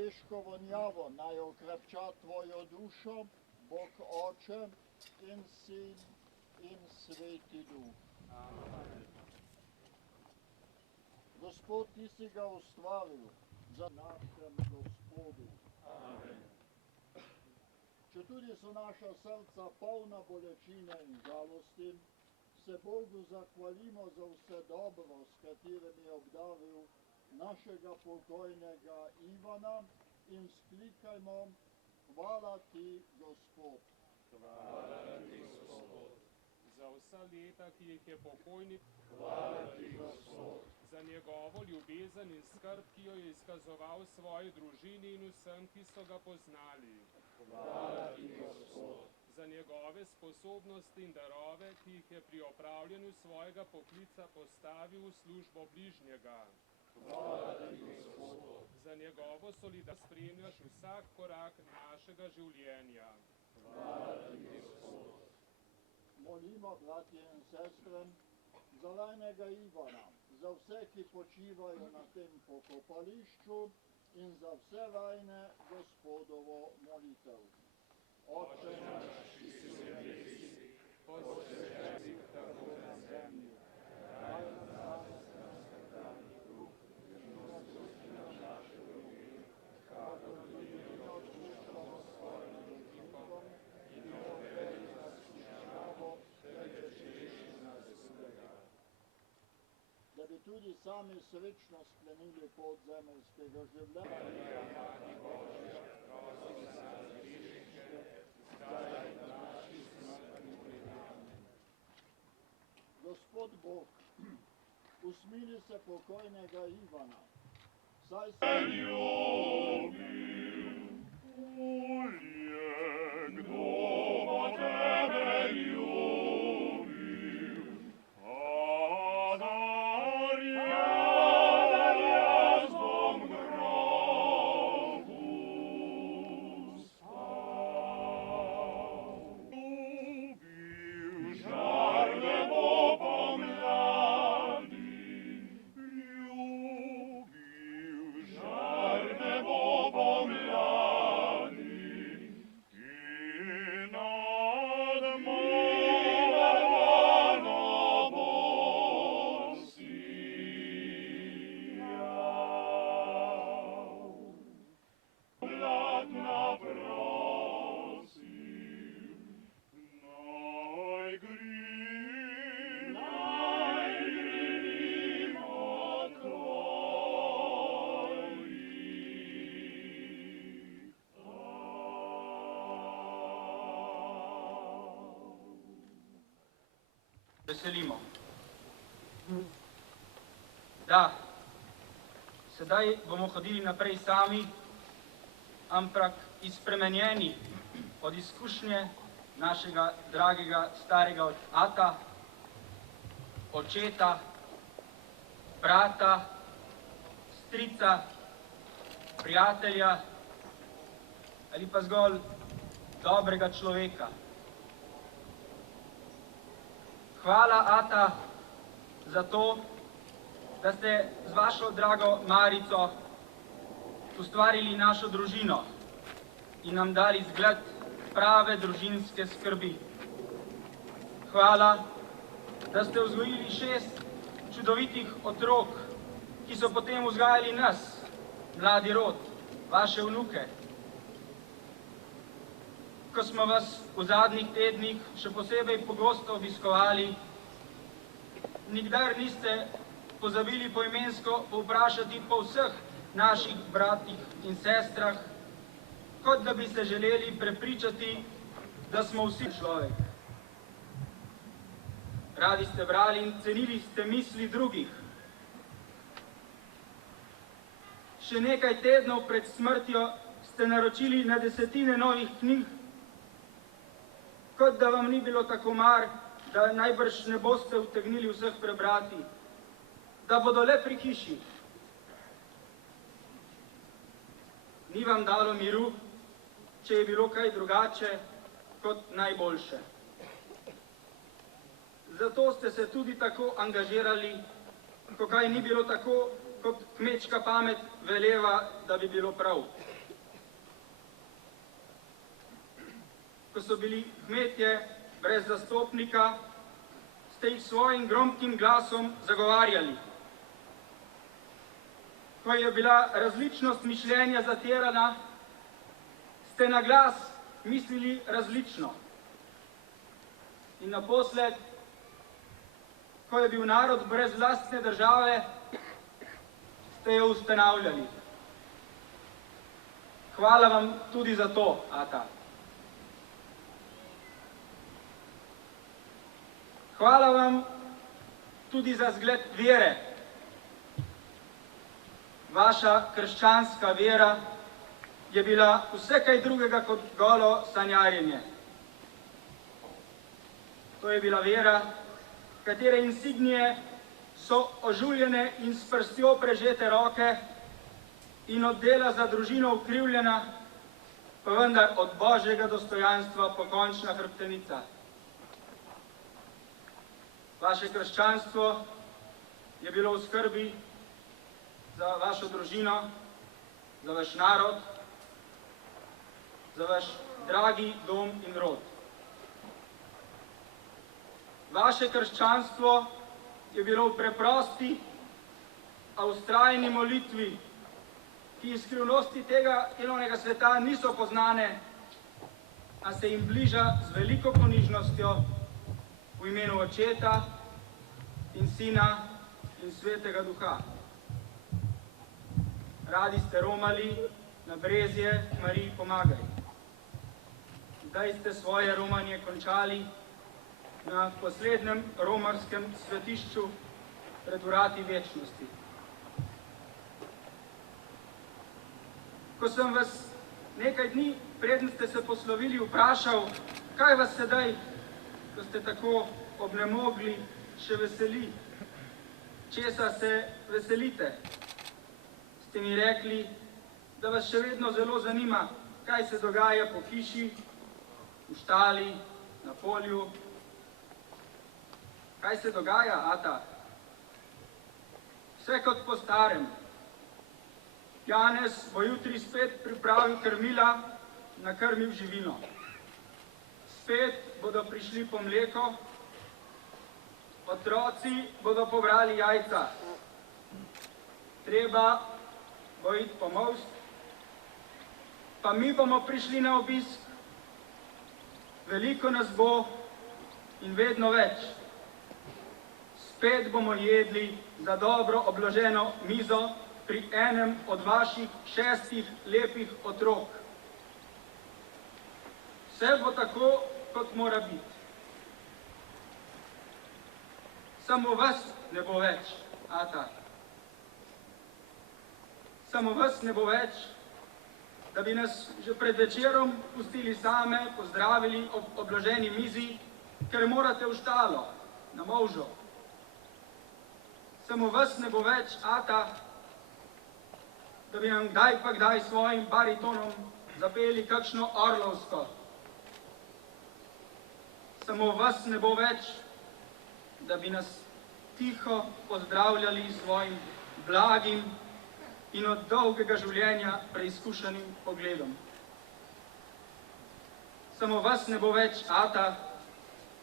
svežko vonjavo naj okrepča tvojo dušo, Bog Oče in Sin in Sveti Duh. Amen. Gospod, ti si ga ustvaril za našem Gospodu. Amen. Četudi so naša srca polna bolečine in žalosti, se Bogu zahvalimo za vse dobro, s katerim je obdaril našega pokojnega Ivana in sklikajmo: Hvala ti, Gospod. Hvala ti, Gospod. Za vsa leta, ki jih je pokojnik, Hvala ti, Gospod. za njegovo ljubezen in skrb, ki jo je izkazoval svoji družini in vsem, ki so ga poznali. Hvala ti, Gospod. Za njegove sposobnosti in darove, ki jih je pri opravljanju svojega poklica postavil v službo bližnjega. Hvala ti, Gospod. Za njegovo solidarnost spremljaš vsak korak našega življenja. Hvala ti, Gospod. Molimo, bratje in sestre, za lajnega Ivana, za vse, ki počivajo na tem pokopališču in za vse lajne Gospodovo molitev. Oče naš, ki si v nebesih, posvečen si tako na zemlji. Daj nam danes naš vsakdanji kruh in odpusti nam naše dolge, kakor tudi mi odpuščamo svojim dolžnikom, in ne uvedi nas v skušnjavo, temveč reši nas zlega. Da bi tudi sami srečno sklenili pot zemeljskega življenja. Mati Božja, prosi za nas grešnike, zdaj in na naši smrtni uri. Amen. Gospod Bog, usmili se pokojnega Ivana, saj se veselimo. Da, sedaj bomo hodili naprej sami, ampak izpremenjeni od izkušnje našega dragega starega ata, očeta, brata, strica, prijatelja ali pa zgolj dobrega človeka. Hvala, ata, za to, da ste z vašo drago Marico ustvarili našo družino in nam dali zgled prave družinske skrbi. Hvala, da ste vzgojili 6 čudovitih otrok, ki so potem vzgajali nas, mladi rod, vaše vnuke. Ko smo vas v zadnjih tednih še posebej pogosto obiskovali, nikdar niste pozabili poimensko povprašati po vseh naših bratih in sestrah, kot da bi se želeli prepričati, da smo vsi človek. Radi ste brali in cenili ste misli drugih. Še nekaj tednov pred smrtjo ste naročili na 10 novih knjig, kot da vam ni bilo tako mar, da najbrž ne boste utegnili vseh prebrati, da bodo le pri hiši. Ni vam dalo miru, če je bilo kaj drugače kot najboljše. Zato ste se tudi tako angažirali, ko kaj ni bilo tako, kot kmečka pamet veleva, da bi bilo prav. ko so bili kmetje brez zastopnika, ste jih svojim gromkim glasom zagovarjali. Ko je bila različnost mišljenja zatirana, ste na glas mislili različno. In naposled, ko je bil narod brez lastne države, ste jo ustanavljali. Hvala vam tudi za to, ata. Hvala vam tudi za zgled vere. Vaša krščanska vera je bila vse kaj drugega kot golo sanjarjenje. To je bila vera, katere insignije so ožuljene in s prstjo prežete roke in od dela za družino ukrivljena, pa vendar od božjega dostojanstva pokončna hrbtenica. Vaše krščanstvo je bilo v skrbi za vašo družino, za vaš narod, za vaš dragi dom in rod. Vaše krščanstvo je bilo v preprosti, a vztrajni molitvi, ki iz skrivnosti tega ilovnega sveta niso poznane, a se jim bliža z veliko ponižnostjo v imenu Očeta in Sina in Svetega Duha. Radi ste romali na brezje Mariji pomagaj. Zdaj ste svoje romanje končali na poslednjem romarskem svetišču pred vrati večnosti. Ko sem vas nekaj dni, preden ste se poslovili, vprašal, kaj vas sedaj, ko ste tako obnemogli, še veseli, česa se veselite, ste mi rekli, da vas še vedno zelo zanima, kaj se dogaja po hiši, v štali, na polju. Kaj se dogaja, ata? Vse kot po starem. Janez bo jutri spet pripravil krmila, nakrmil živino. Spet bodo prišli po mleko, otroci bodo pobrali jajca. Treba bo iti po most, pa mi bomo prišli na obisk. Veliko nas bo in vedno več. Spet bomo jedli za dobro obloženo mizo pri enem od vaših 6 lepih otrok. Vse bo tako, kot mora biti. Samo vas ne bo več, ata. Samo vas ne bo več, da bi nas že pred večerom pustili same, pozdravili ob obloženi mizi, ker morate v štalo, na molžo. Samo vas ne bo več, ata, da bi nam kdaj pa kdaj svojim baritonom zapeli kakšno orlovsko. Samo vas ne bo več, da bi nas tiho pozdravljali svojim blagim in od dolgega življenja preizkušenim pogledom. Samo vas ne bo več, ata,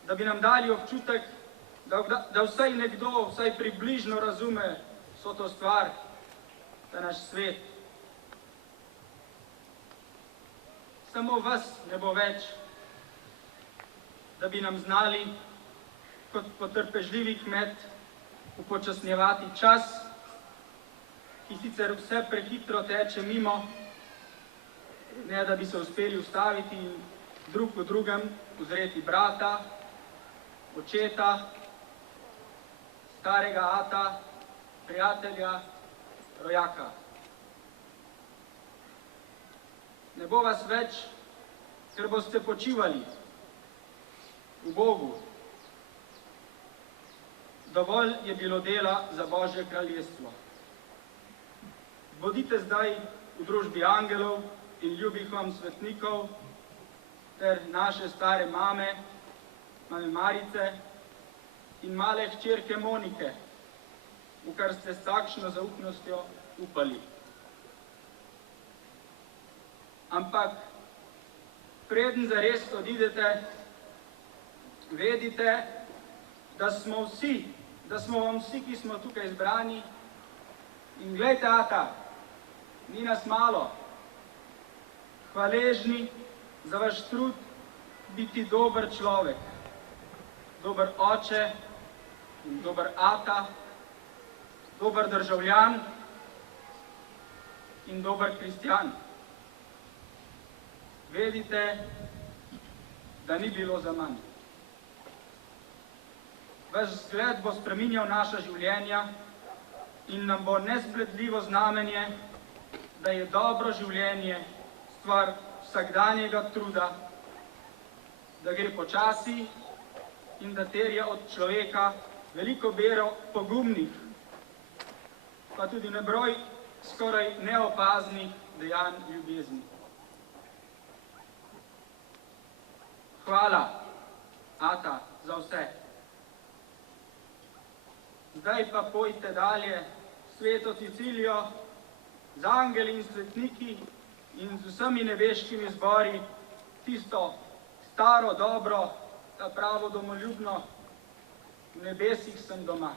da bi nam dali občutek, da vsaj nekdo, vsaj približno razume vso to stvar, ta naš svet. Samo vas ne bo več, da bi nam znali, kot potrpežljivi kmet, upočasnjevati čas, ki sicer vse prehitro teče mimo, ne da bi se uspeli ustaviti in drug v drugem uzreti brata, očeta, starega ata, prijatelja, rojaka. Ne bo vas več, ker boste počivali v Bogu. Dovolj je bilo dela za Božje kraljestvo. Bodite zdaj v družbi angelov in ljubih vam svetnikov ter naše stare mame, mame Marice in male hčerke Monike, v kar ste s takšno zaupnostjo upali. Ampak preden zares odidete, vedite, da smo vam vsi, ki smo tukaj zbrani, in glejte, ata, ni nas malo, hvaležni za vaš trud biti dober človek, dober oče in dober ata, dober državljan in dober kristjan. Vedite, da ni bilo za manj. Vaš zgled bo spreminjal naša življenja in nam bo nespletljivo znamenje, da je dobro življenje stvar vsakdanjega truda, da gre počasi in da terja od človeka veliko bero pogumnih, pa tudi nebroj skoraj neopaznih dejanj ljubezni. Hvala, ata, za vse. Zdaj pa pojte dalje v Sveto Sicilijo z angeli in svetniki in z vsemi nebeškimi zbori, tisto staro dobro, ta pravo domoljubno, v nebesih sem doma.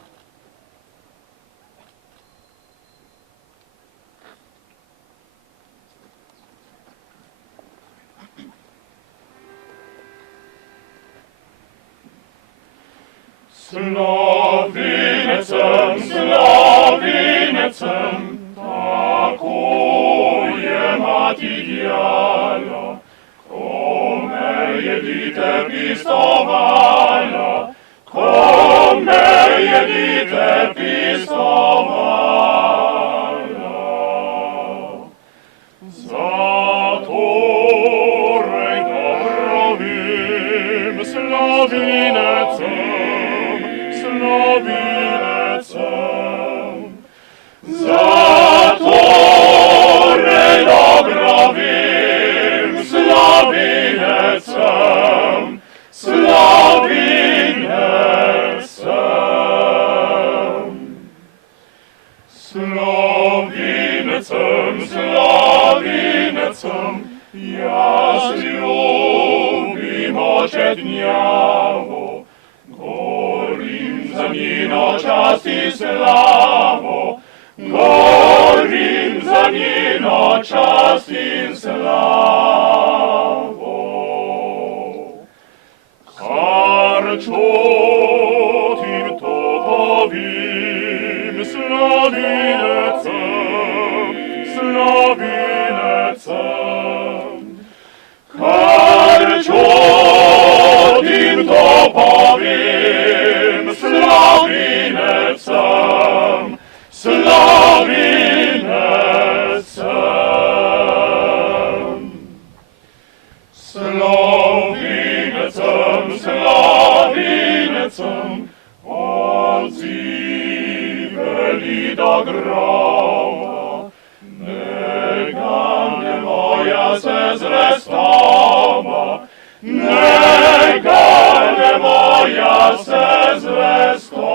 Slovinecem, slovinecem, tako je mati djala, kome jedite pistovala, kome jedite pistovala. Zatorej dobro vim, slovinecem, slovinecem, zatorej dobro vim, slovinecem, slovinecem. Slovinecem, slovinecem, jaz ljubim očetnjavo, gorim za njeno čast in slavo, gorim za njeno čast in slavo. Kar čutim, to povim, slovinecem, slovinecem. Kar čutim, to povim, slovinecem, slovinecem. Slovinecem, slovinecem, odziveli do groba, negane moja se zrestoma, negane moja se zrestoma.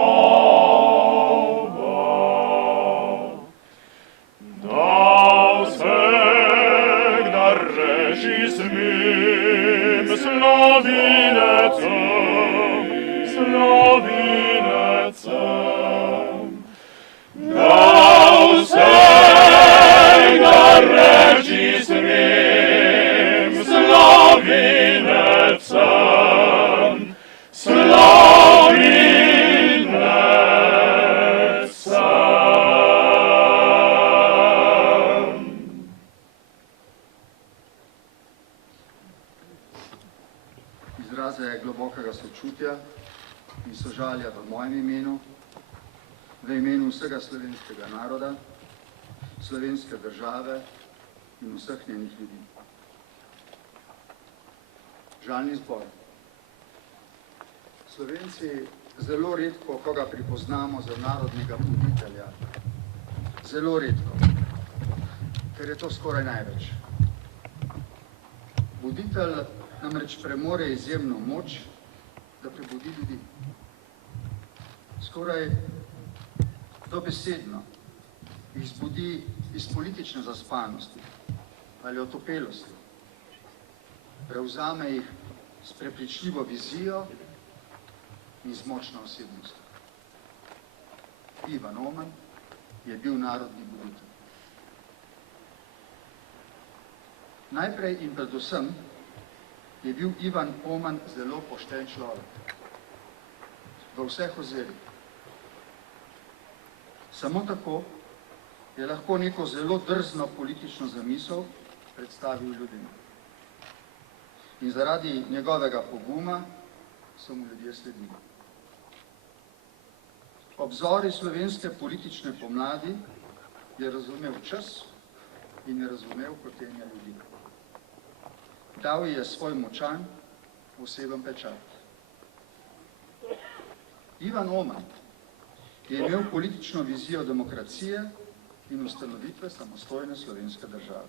Da vsegda reči smim, slovinecem, slovinecem. Da vsegda reči smim, slovinecem, slovinecem. Izraze globokega sočutja in sožalja v mojem imenu, v imenu vsega slovenskega naroda, slovenske države in vseh njenih ljudi. Žalni zbor. Slovenci zelo redko koga pripoznamo za narodnega buditelja. Zelo redko, ker je to skoraj največ. Buditelj namreč premore izjemno moč, da prebudi ljudi. Skoraj dobesedno jih zbudi iz politične zaspanosti ali otopelosti. prevzame jih s prepričljivo vizijo in z močno osebnostjo. Ivan Oman je bil narodni voditelj. Najprej in predvsem je bil Ivan Oman zelo pošten človek. V vseh ozirih. Samo tako je lahko neko zelo drzno politično zamisel predstavil ljudem. In zaradi njegovega poguma so mu ljudje sledili. Ob zori slovenske politične pomladi je razumel čas in je razumel hotenja ljudi. Dal je svoj močan, oseben pečat. Ivan Oman je imel politično vizijo demokracije in ustanovitve samostojne slovenske države.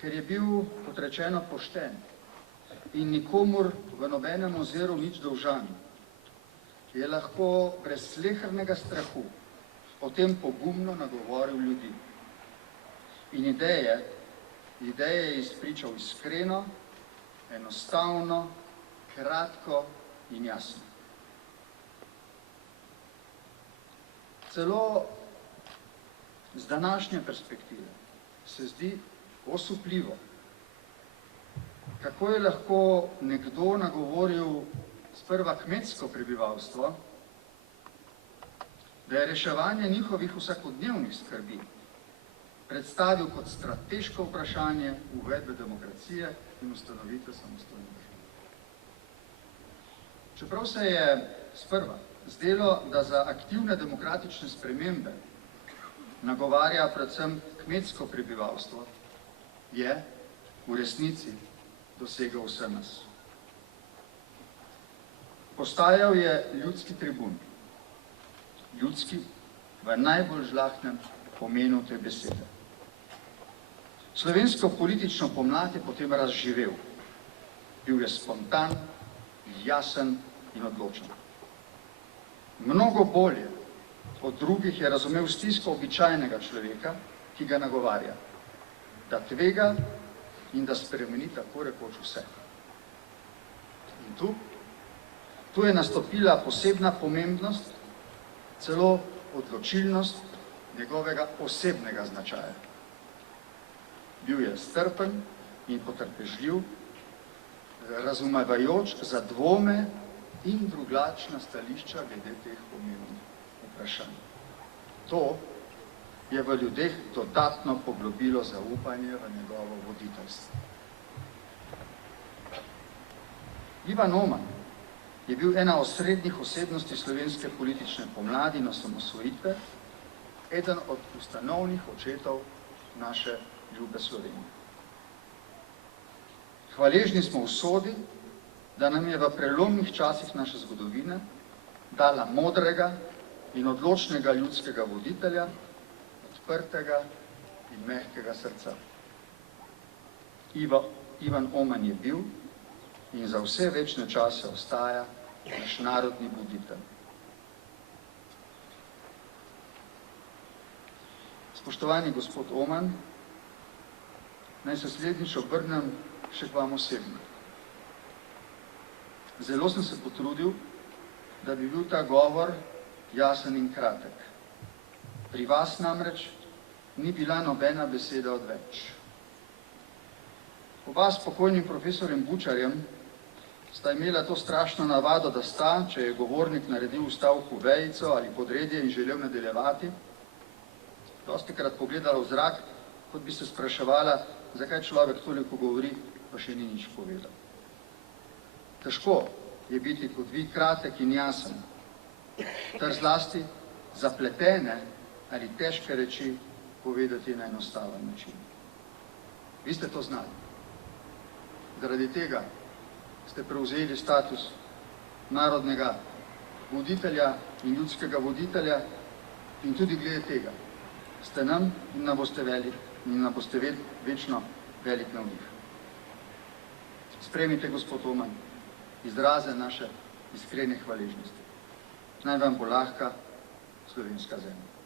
Ker je bil, kot rečeno, pošten in nikomur v nobenem oziru nič dolžan, je lahko brez slehernega strahu o tem pogumno nagovoril ljudi. In ideje je izpričal iskreno, enostavno, kratko in jasno. Celo z današnje perspektive se zdi osupljivo, kako je lahko nekdo nagovoril sprva kmetsko prebivalstvo, da je reševanje njihovih vsakodnevnih skrbi predstavil kot strateško vprašanje uvedbe demokracije in ustanovitve samostojne države. Čeprav se je sprva zdelo, da za aktivne demokratične spremembe nagovarja predvsem kmetsko prebivalstvo, je v resnici dosegel vse nas. Postajal je ljudski tribun, ljudski v najbolj žlahtnem pomenu te besede. Slovensko politično pomlad je potem razživel. Bil je spontan, jasen in odločen. Mnogo bolje od drugih je razumel stisko običajnega človeka, ki ga nagovarja, da tvega in da spremeni tako rekoč vse. In tu je nastopila posebna pomembnost, celo odločilnost njegovega osebnega značaja. Bil je strpen in potrpežljiv, razumevajoč za dvome in drugačna stališča glede teh pomembnih vprašanj. To je v ljudeh dodatno poglobilo zaupanje v njegovo voditeljstvo. Ivan Oman je bil ena osrednjih osebnosti slovenske politične pomladi in osamosvojitve, eden od ustanovnih očetov naše ljube Slovenije. Hvaležni smo usodi, da nam je v prelomnih časih naše zgodovine dala modrega in odločnega ljudskega voditelja, odprtega in mehkega srca. Ivan Oman je bil in za vse večne čase ostaja naš narodni voditelj. Spoštovani gospod Oman, naj se slednjič obrnem še k vam osebno. Zelo sem se potrudil, da bi bil ta govor jasen in kratek. Pri vas namreč ni bila nobena beseda odveč. Oba s pokojnim profesorjem Bučarjem sta imela to strašno navado, da sta, če je govornik naredil v stavku vejico ali podredje in želel nadaljevati, dostikrat pogledala v zrak, kot bi se spraševala, zakaj človek toliko govori, pa še ni nič povedal. Težko je biti kot vi kratek in jasen, ter zlasti zapletene ali težke reči povedati na enostaven način. Vi ste to znali. Zaradi tega ste prevzeli status narodnega voditelja in ljudskega voditelja in tudi glede tega ste nam in nam boste večno velik navdih. Sprejmite, gospod Oman, izraze naše iskrene hvaležnosti. Naj vam bo lahka slovenska zemlja.